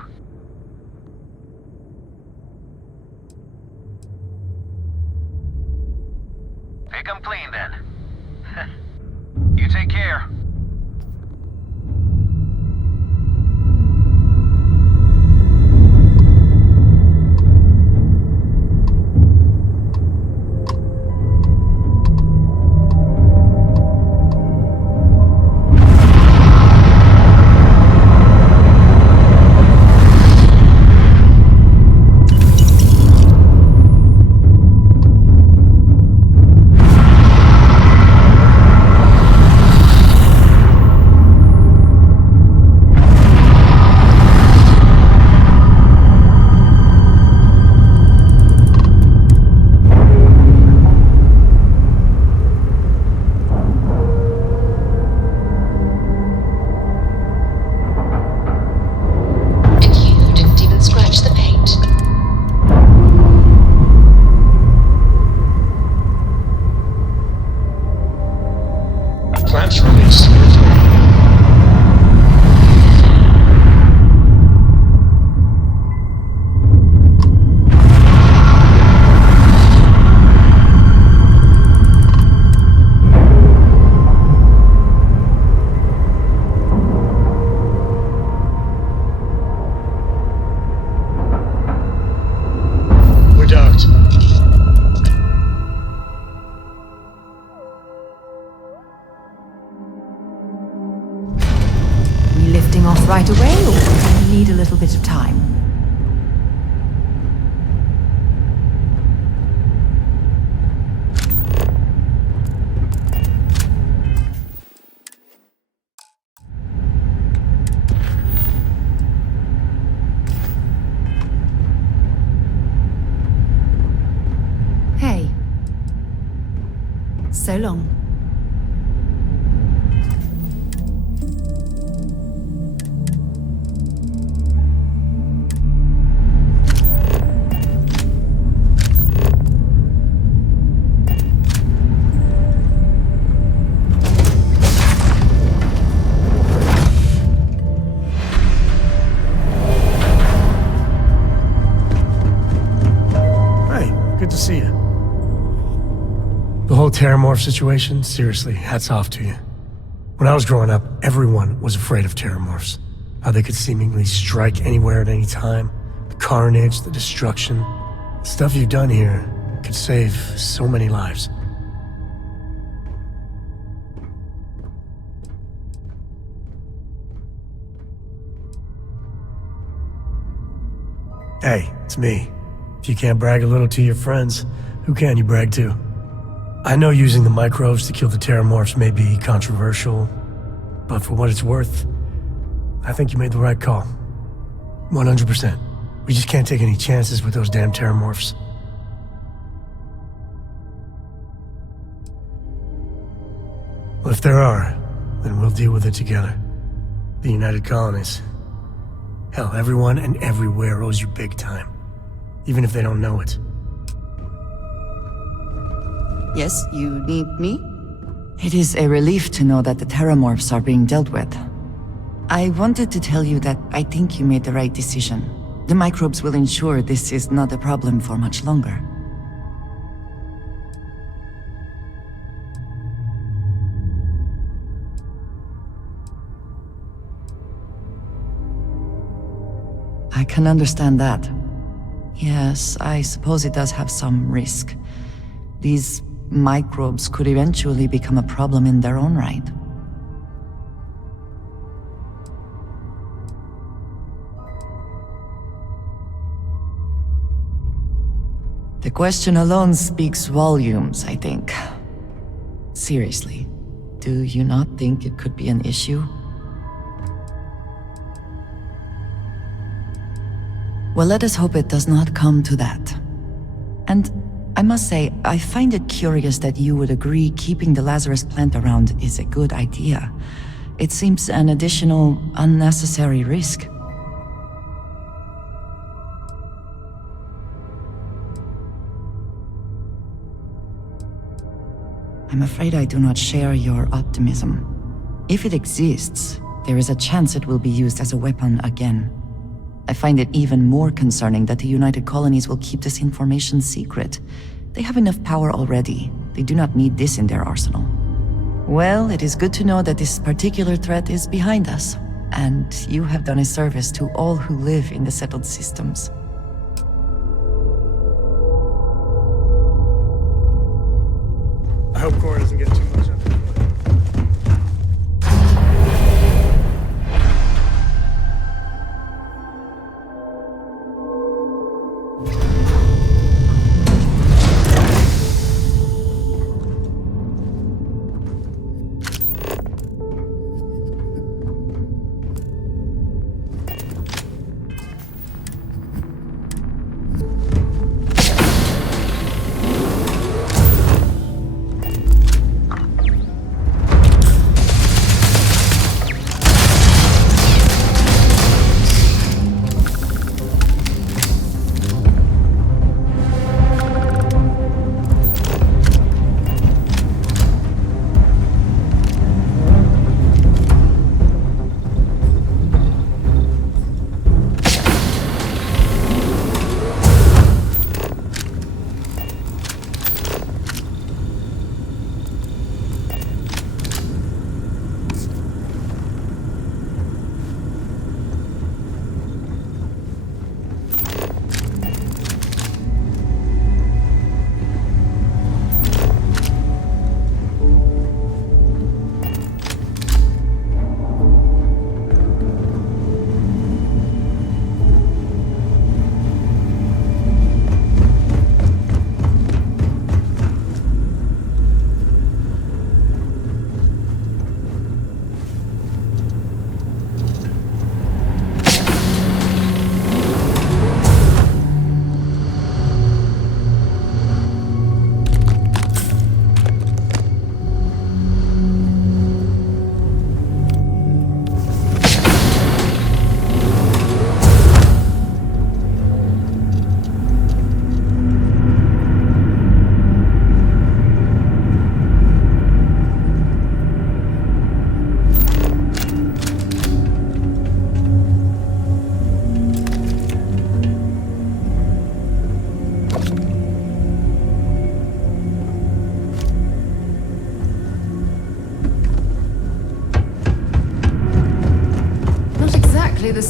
Pick 'em clean then. You take care. Clamps released. We're docked. Lifting off right away, or do you need a little bit of time? Hey. So long. Good to see you. The whole Terramorph situation, seriously, hats off to you. When I was growing up, everyone was afraid of Terramorphs. How they could seemingly strike anywhere at any time. The carnage, the destruction. The stuff you've done here could save so many lives. Hey, it's me. If you can't brag a little to your friends, who can you brag to? I know using the microbes to kill the Terramorphs may be controversial, but for what it's worth, I think you made the right call. 100%. We just can't take any chances with those damn Terramorphs. Well, if there are, then we'll deal with it together. The United Colonies. Hell, everyone and everywhere owes you big time. Even if they don't know it. Yes, you need me? It is a relief to know that the Terramorphs are being dealt with. I wanted to tell you that I think you made the right decision. The microbes will ensure this is not a problem for much longer. I can understand that. Yes, I suppose it does have some risk. These microbes could eventually become a problem in their own right. The question alone speaks volumes, I think. Seriously, do you not think it could be an issue? Well, let us hope it does not come to that. And I must say, I find it curious that you would agree keeping the Lazarus plant around is a good idea. It seems an additional, unnecessary risk. I'm afraid I do not share your optimism. If it exists, there is a chance it will be used as a weapon again. I find it even more concerning that the United Colonies will keep this information secret. They have enough power already. They do not need this in their arsenal. Well, it is good to know that this particular threat is behind us, and you have done a service to all who live in the settled systems. I hope Cora doesn't get too much of it.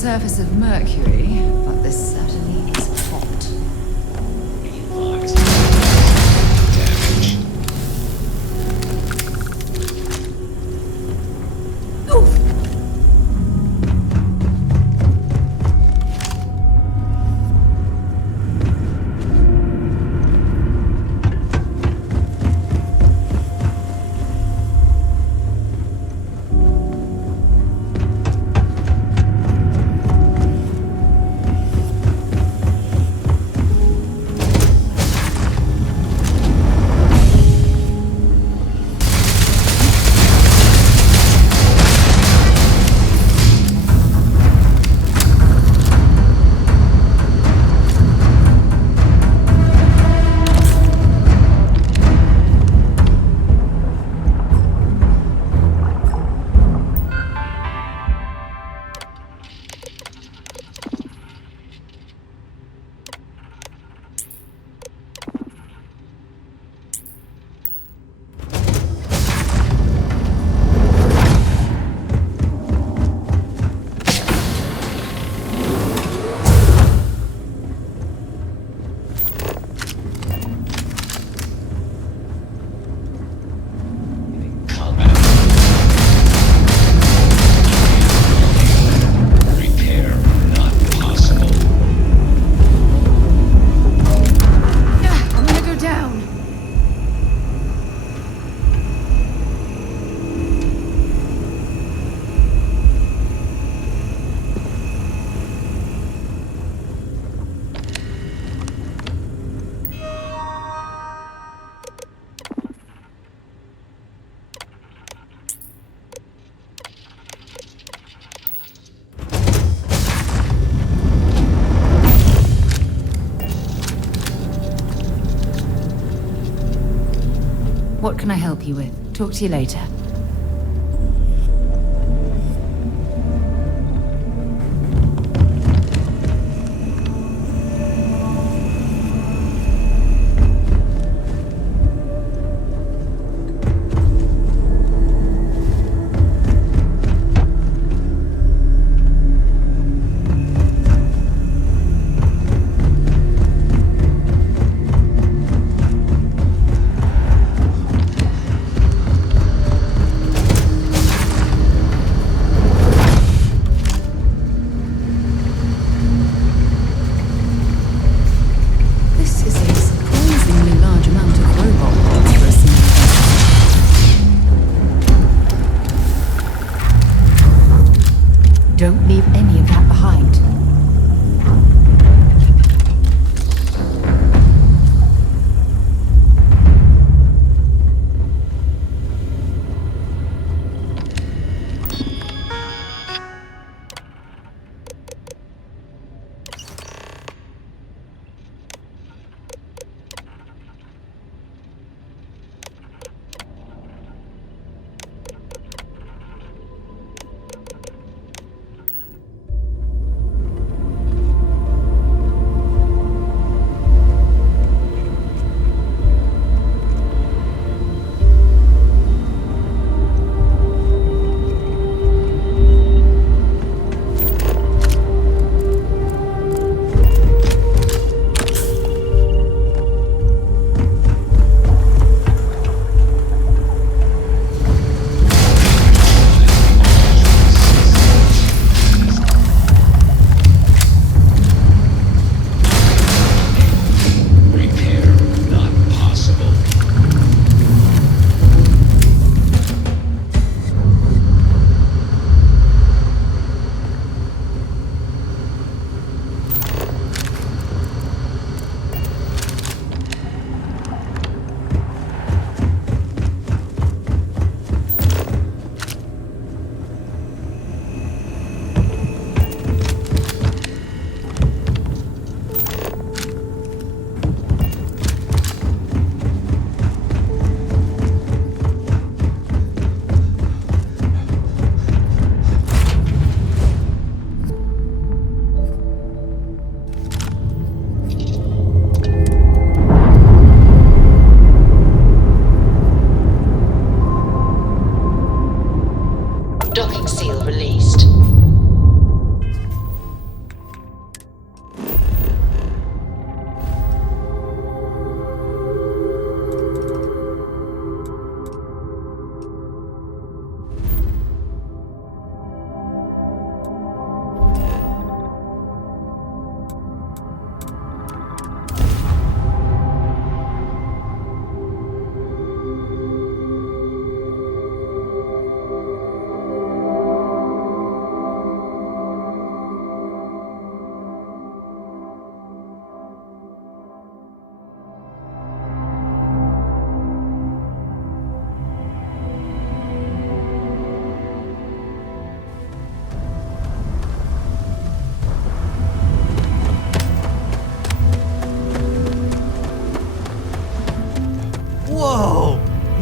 surface of Mercury, but this certainly is hot. Damage. What can I help you with? Talk to you later.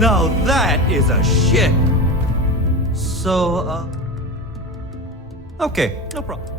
Now that is a shit. So, okay, no problem.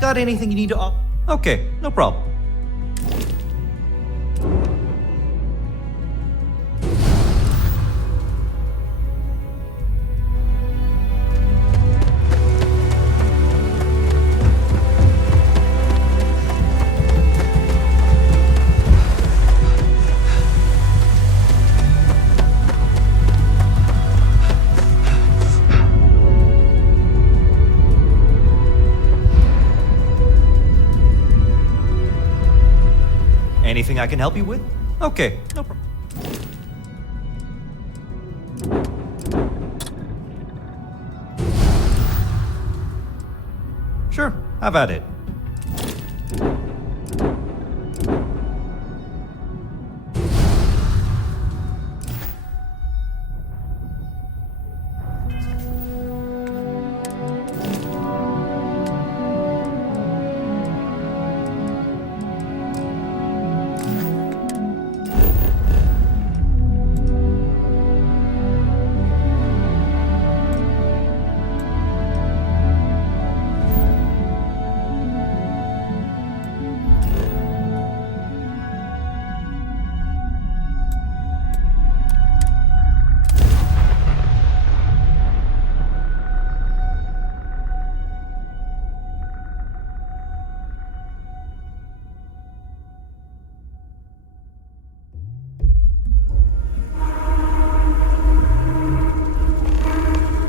Got anything you need to Okay, no problem. Anything I can help you with? Okay, no problem. Sure, have at it.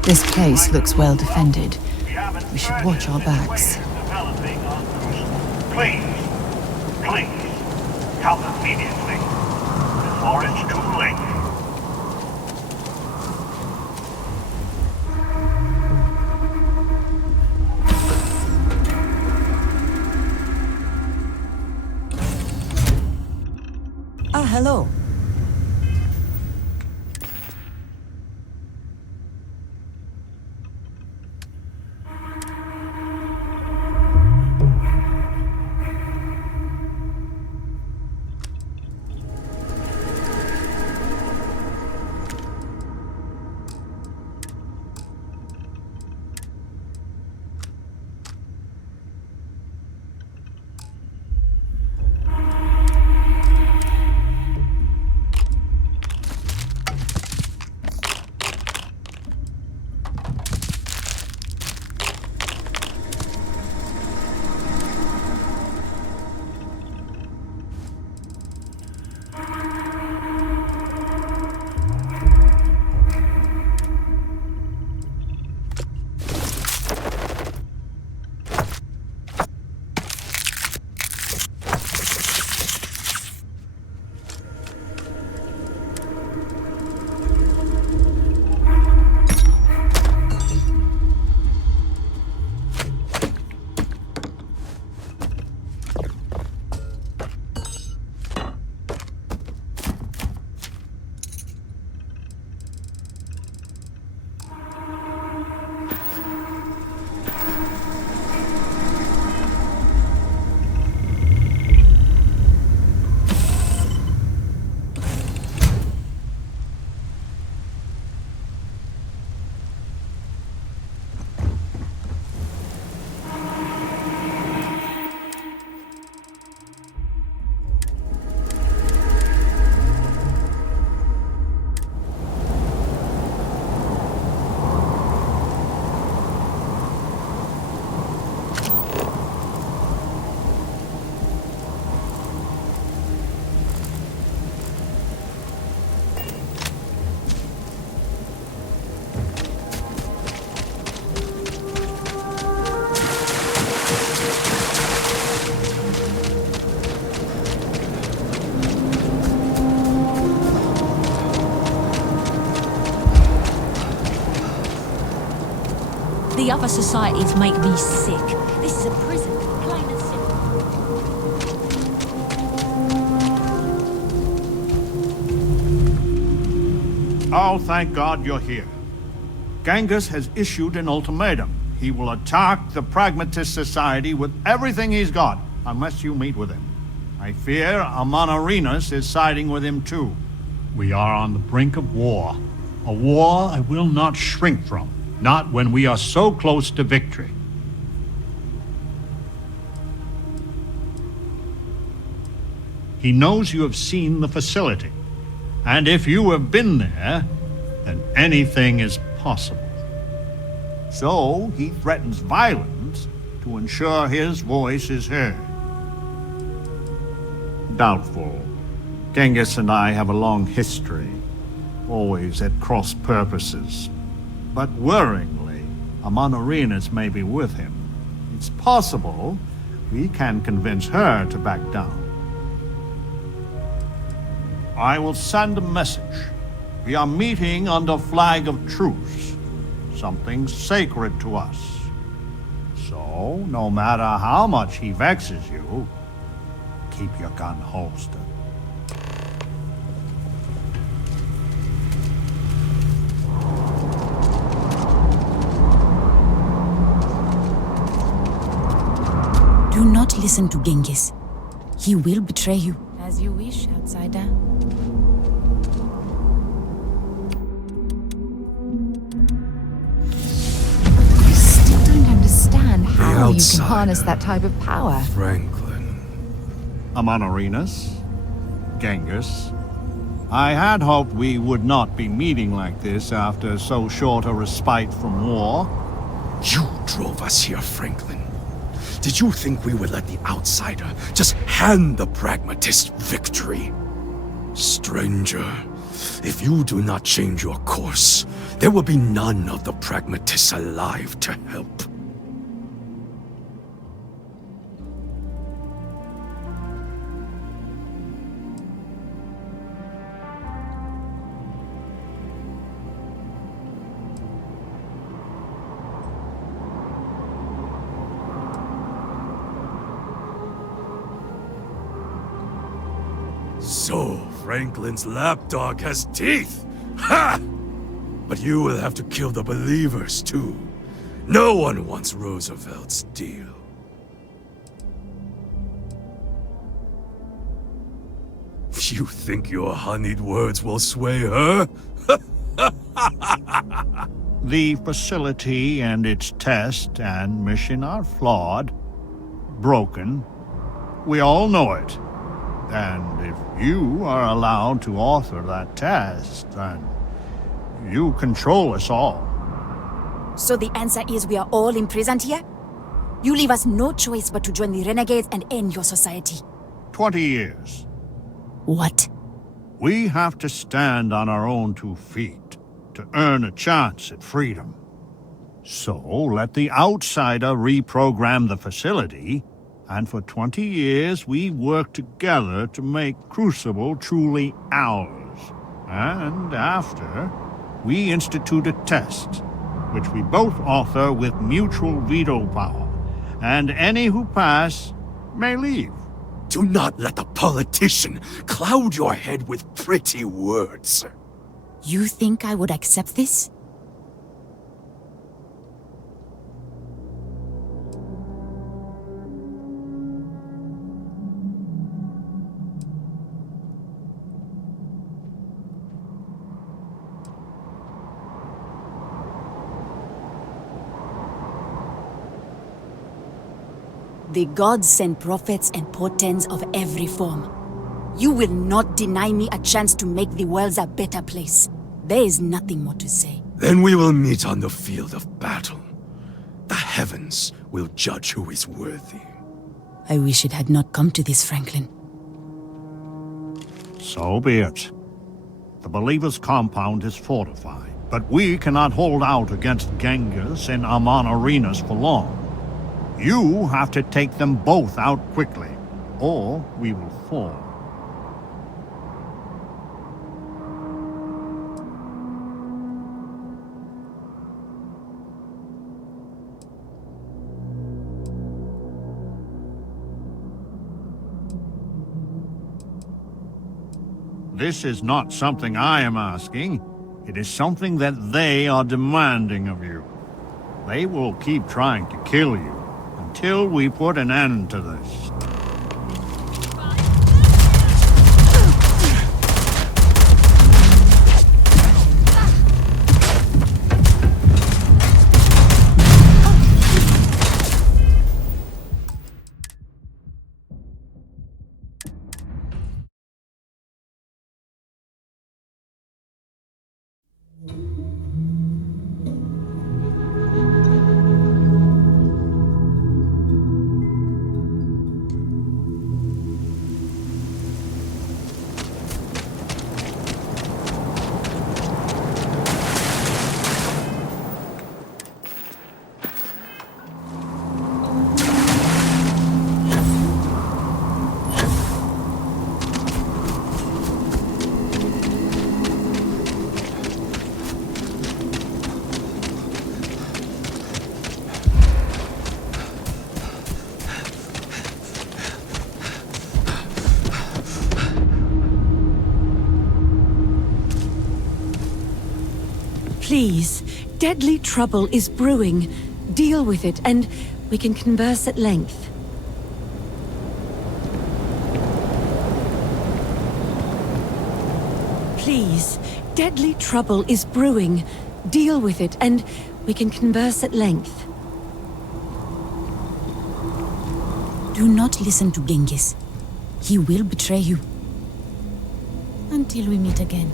This place looks well defended. We should watch our backs. Please, come immediately, before it's too late. Hello. the other societies make me sick. This is a prison, plain and simple. Oh, thank God you're here. Genghis has issued an ultimatum. He will attack the Pragmatist Society with everything he's got, unless you meet with him. I fear Amon-Arenas is siding with him too. We are on the brink of war. A war I will not shrink from, not when we are so close to victory. He knows you have seen the facility, and if you have been there, then anything is possible. So he threatens violence to ensure his voice is heard. Doubtful. Genghis and I have a long history, always at cross purposes. But worryingly, Amon-Arenas may be with him. It's possible we can convince her to back down. I will send a message. We are meeting under flag of truce, something sacred to us. So, no matter how much he vexes you, keep your gun holstered. Do not listen to Genghis. He will betray you. As you wish, outsider. I still don't understand how you can harness that type of power. Franklin. Amon-Arenas, Genghis, I had hoped we would not be meeting like this after so short a respite from war. You drove us here, Franklin. Did you think we would let the outsider just hand the pragmatist victory? Stranger, if you do not change your course, there will be none of the pragmatists alive to help. So, Franklin's lapdog has teeth! Ha! But you will have to kill the believers, too. No one wants Roosevelt's deal. You think your honeyed words will sway her? The facility and its test and mission are flawed, broken. We all know it. And if you are allowed to author that test, then you control us all. So the answer is we are all imprisoned here? You leave us no choice but to join the renegades and end your society. 20 years. What? We have to stand on our own 2 feet to earn a chance at freedom. So let the outsider reprogram the facility, and for 20 years we worked together to make Crucible truly ours. And after, we institute a test, which we both author with mutual veto power, and any who pass may leave. Do not let the politician cloud your head with pretty words. You think I would accept this? The gods send prophets and portents of every form. You will not deny me a chance to make the world a better place. There is nothing more to say. Then we will meet on the field of battle. The heavens will judge who is worthy. I wish it had not come to this, Franklin. So be it. The Believer's compound is fortified, but we cannot hold out against Genghis and Amon-Arenas for long. You have to take them both out quickly, or we will fall. This is not something I am asking. It is something that they are demanding of you. They will keep trying to kill you until we put an end to this. Please, deadly trouble is brewing. Deal with it, and we can converse at length. Please, deadly trouble is brewing. Deal with it, and we can converse at length. Do not listen to Genghis. He will betray you. Until we meet again.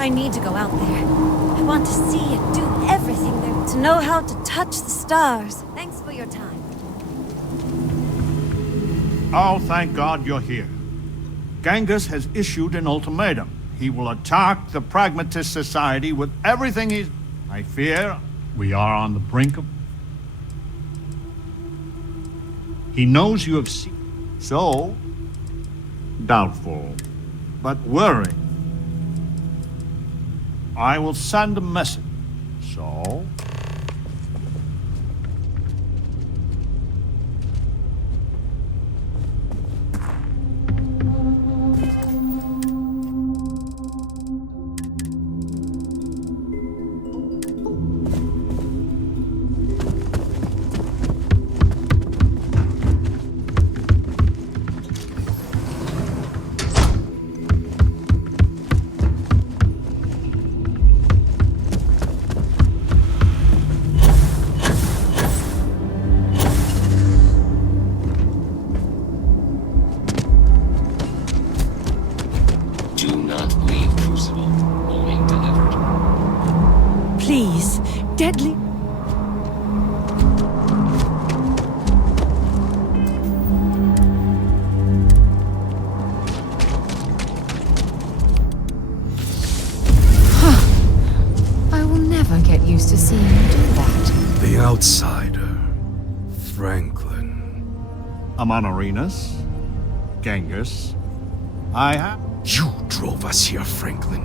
I need to go out there. I want to see it, do everything there, to know how to touch the stars. Thanks for your time. Oh, thank God you're here. Genghis has issued an ultimatum. He will attack the Pragmatist Society with everything he's... I fear we are on the brink of... He knows you have seen... So... doubtful, but worrying. I will send a message. So... Please, deadly... I will never get used to seeing you do that. The outsider, Franklin. Amanurinus, Genghis, I have... You drove us here, Franklin.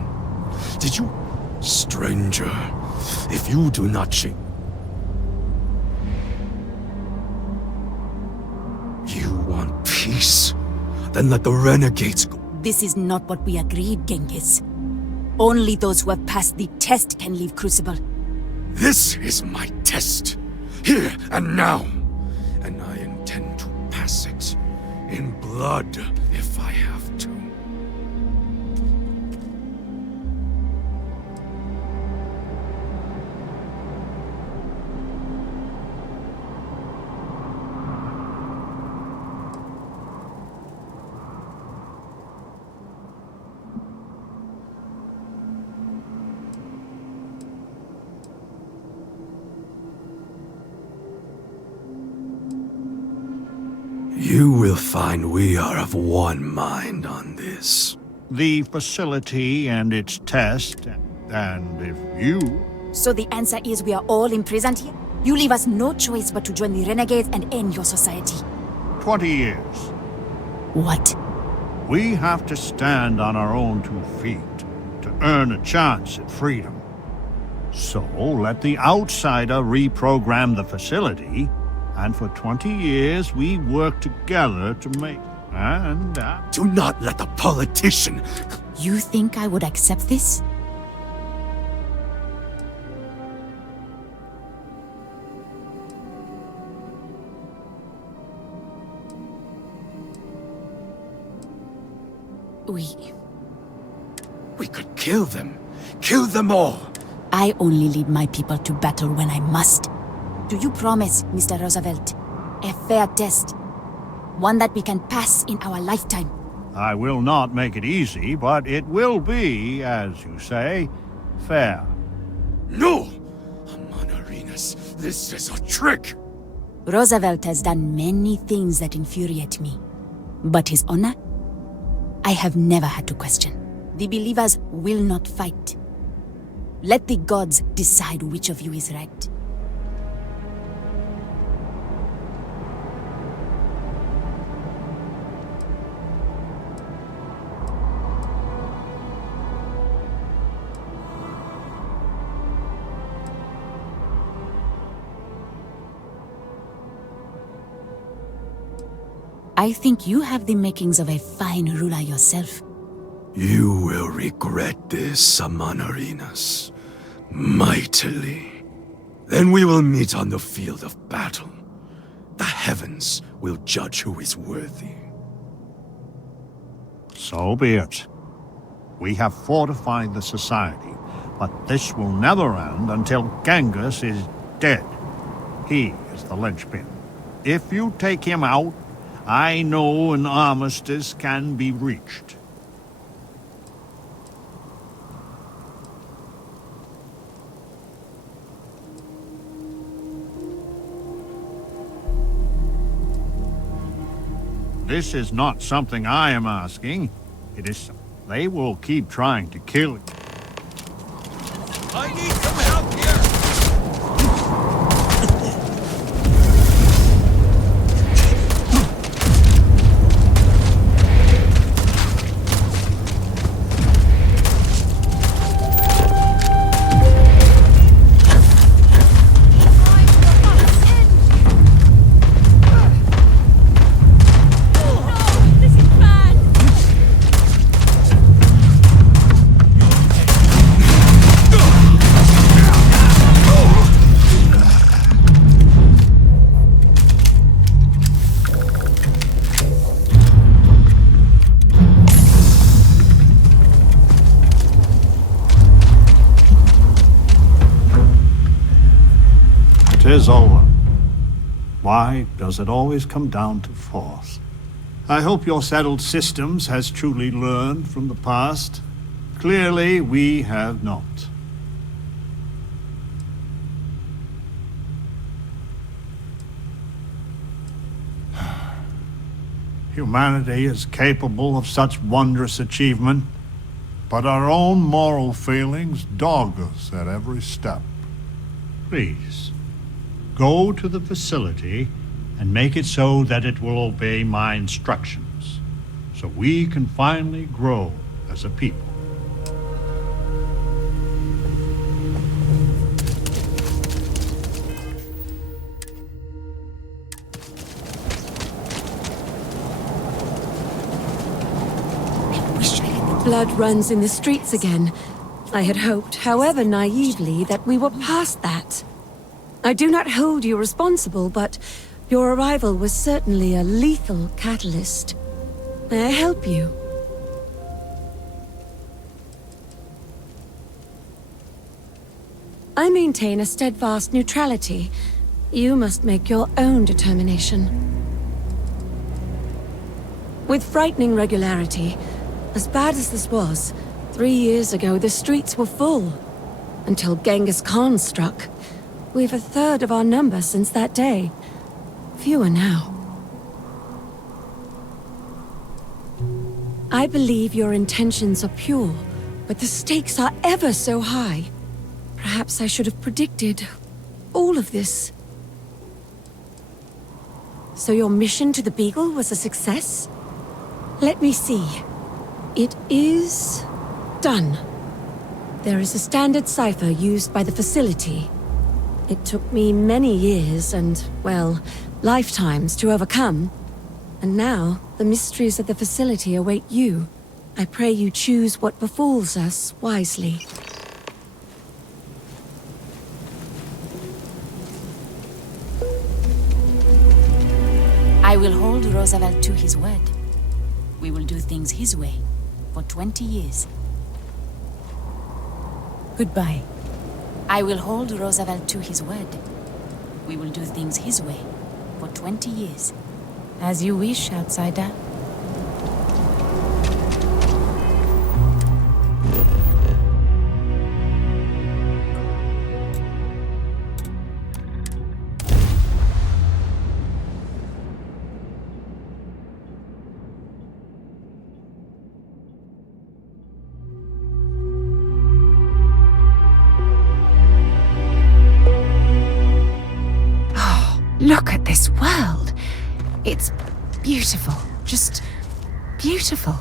Did you? Stranger, if you do not change... You want peace? Then let the renegades go. This is not what we agreed, Genghis. Only those who have passed the test can leave Crucible. This is my test. Here and now. And I intend to pass it. In blood, if I have to. You will find we are of one mind on this. The facility and its test, and if you... So the answer is we are all imprisoned here? You leave us no choice but to join the renegades and end your society. 20 years. What? We have to stand on our own 2 feet to earn a chance at freedom. So let the outsider reprogram the facility, and for 20 years we work together to make... And... Do not let the politician... You think I would accept this? We could kill them. Kill them all. I only lead my people to battle when I must. Do you promise, Mr. Roosevelt, a fair test? One that we can pass in our lifetime? I will not make it easy, but it will be, as you say, fair. No! Arenas, this is a trick! Roosevelt has done many things that infuriate me. But his honor, I have never had to question. The believers will not fight. Let the gods decide which of you is right. I think you have the makings of a fine ruler yourself. You will regret this, Arenas. Mightily. Then we will meet on the field of battle. The heavens will judge who is worthy. So be it. We have fortified the society, but this will never end until Genghis is dead. He is the linchpin. If you take him out, I know an armistice can be reached. This is not something I am asking. It is... They will keep trying to kill you. I need some help here! It is over. Why does it always come down to force? I hope your settled systems has truly learned from the past. Clearly, we have not. Humanity is capable of such wondrous achievement, but our own moral failings dog us at every step. Please, go to the facility and make it so that it will obey my instructions, so we can finally grow as a people. Blood runs in the streets again. I had hoped, however naively, that we were past that. I do not hold you responsible, but your arrival was certainly a lethal catalyst. May I help you? I maintain a steadfast neutrality. You must make your own determination. With frightening regularity, as bad as this was, 3 years ago the streets were full. Until Genghis Khan struck. We've a third of our number since that day. Fewer now. I believe your intentions are pure, but the stakes are ever so high. Perhaps I should have predicted all of this. So your mission to the Beagle was a success? Let me see. It is done. There is a standard cipher used by the facility. It took me many years and, well, lifetimes to overcome. And now, the mysteries of the facility await you. I pray you choose what befalls us wisely. I will hold Roosevelt to his word. We will do things his way for 20 years. Goodbye. I will hold Roosevelt to his word. We will do things his way for 20 years. As you wish, outsider. Look at this world. It's beautiful. Just beautiful.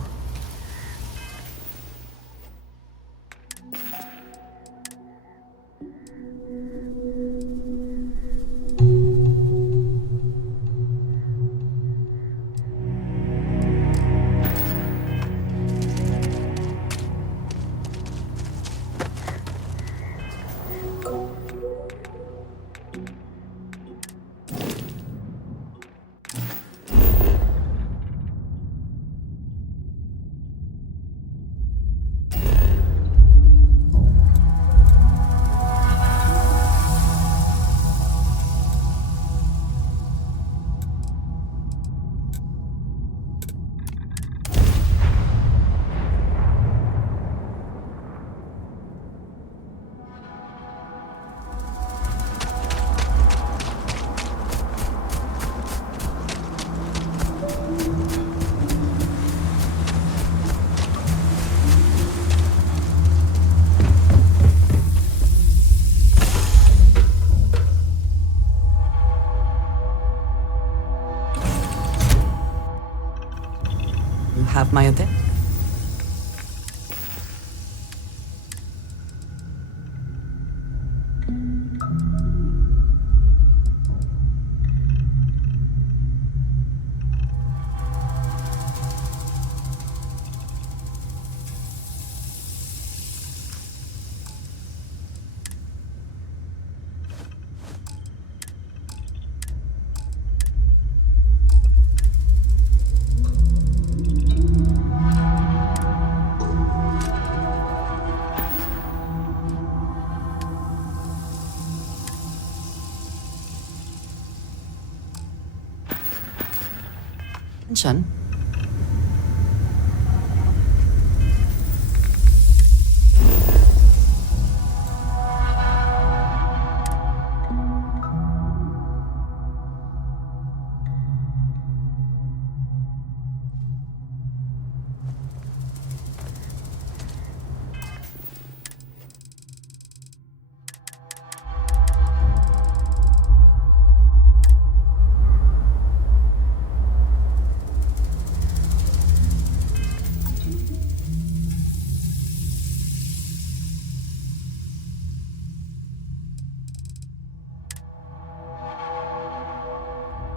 Have my attention.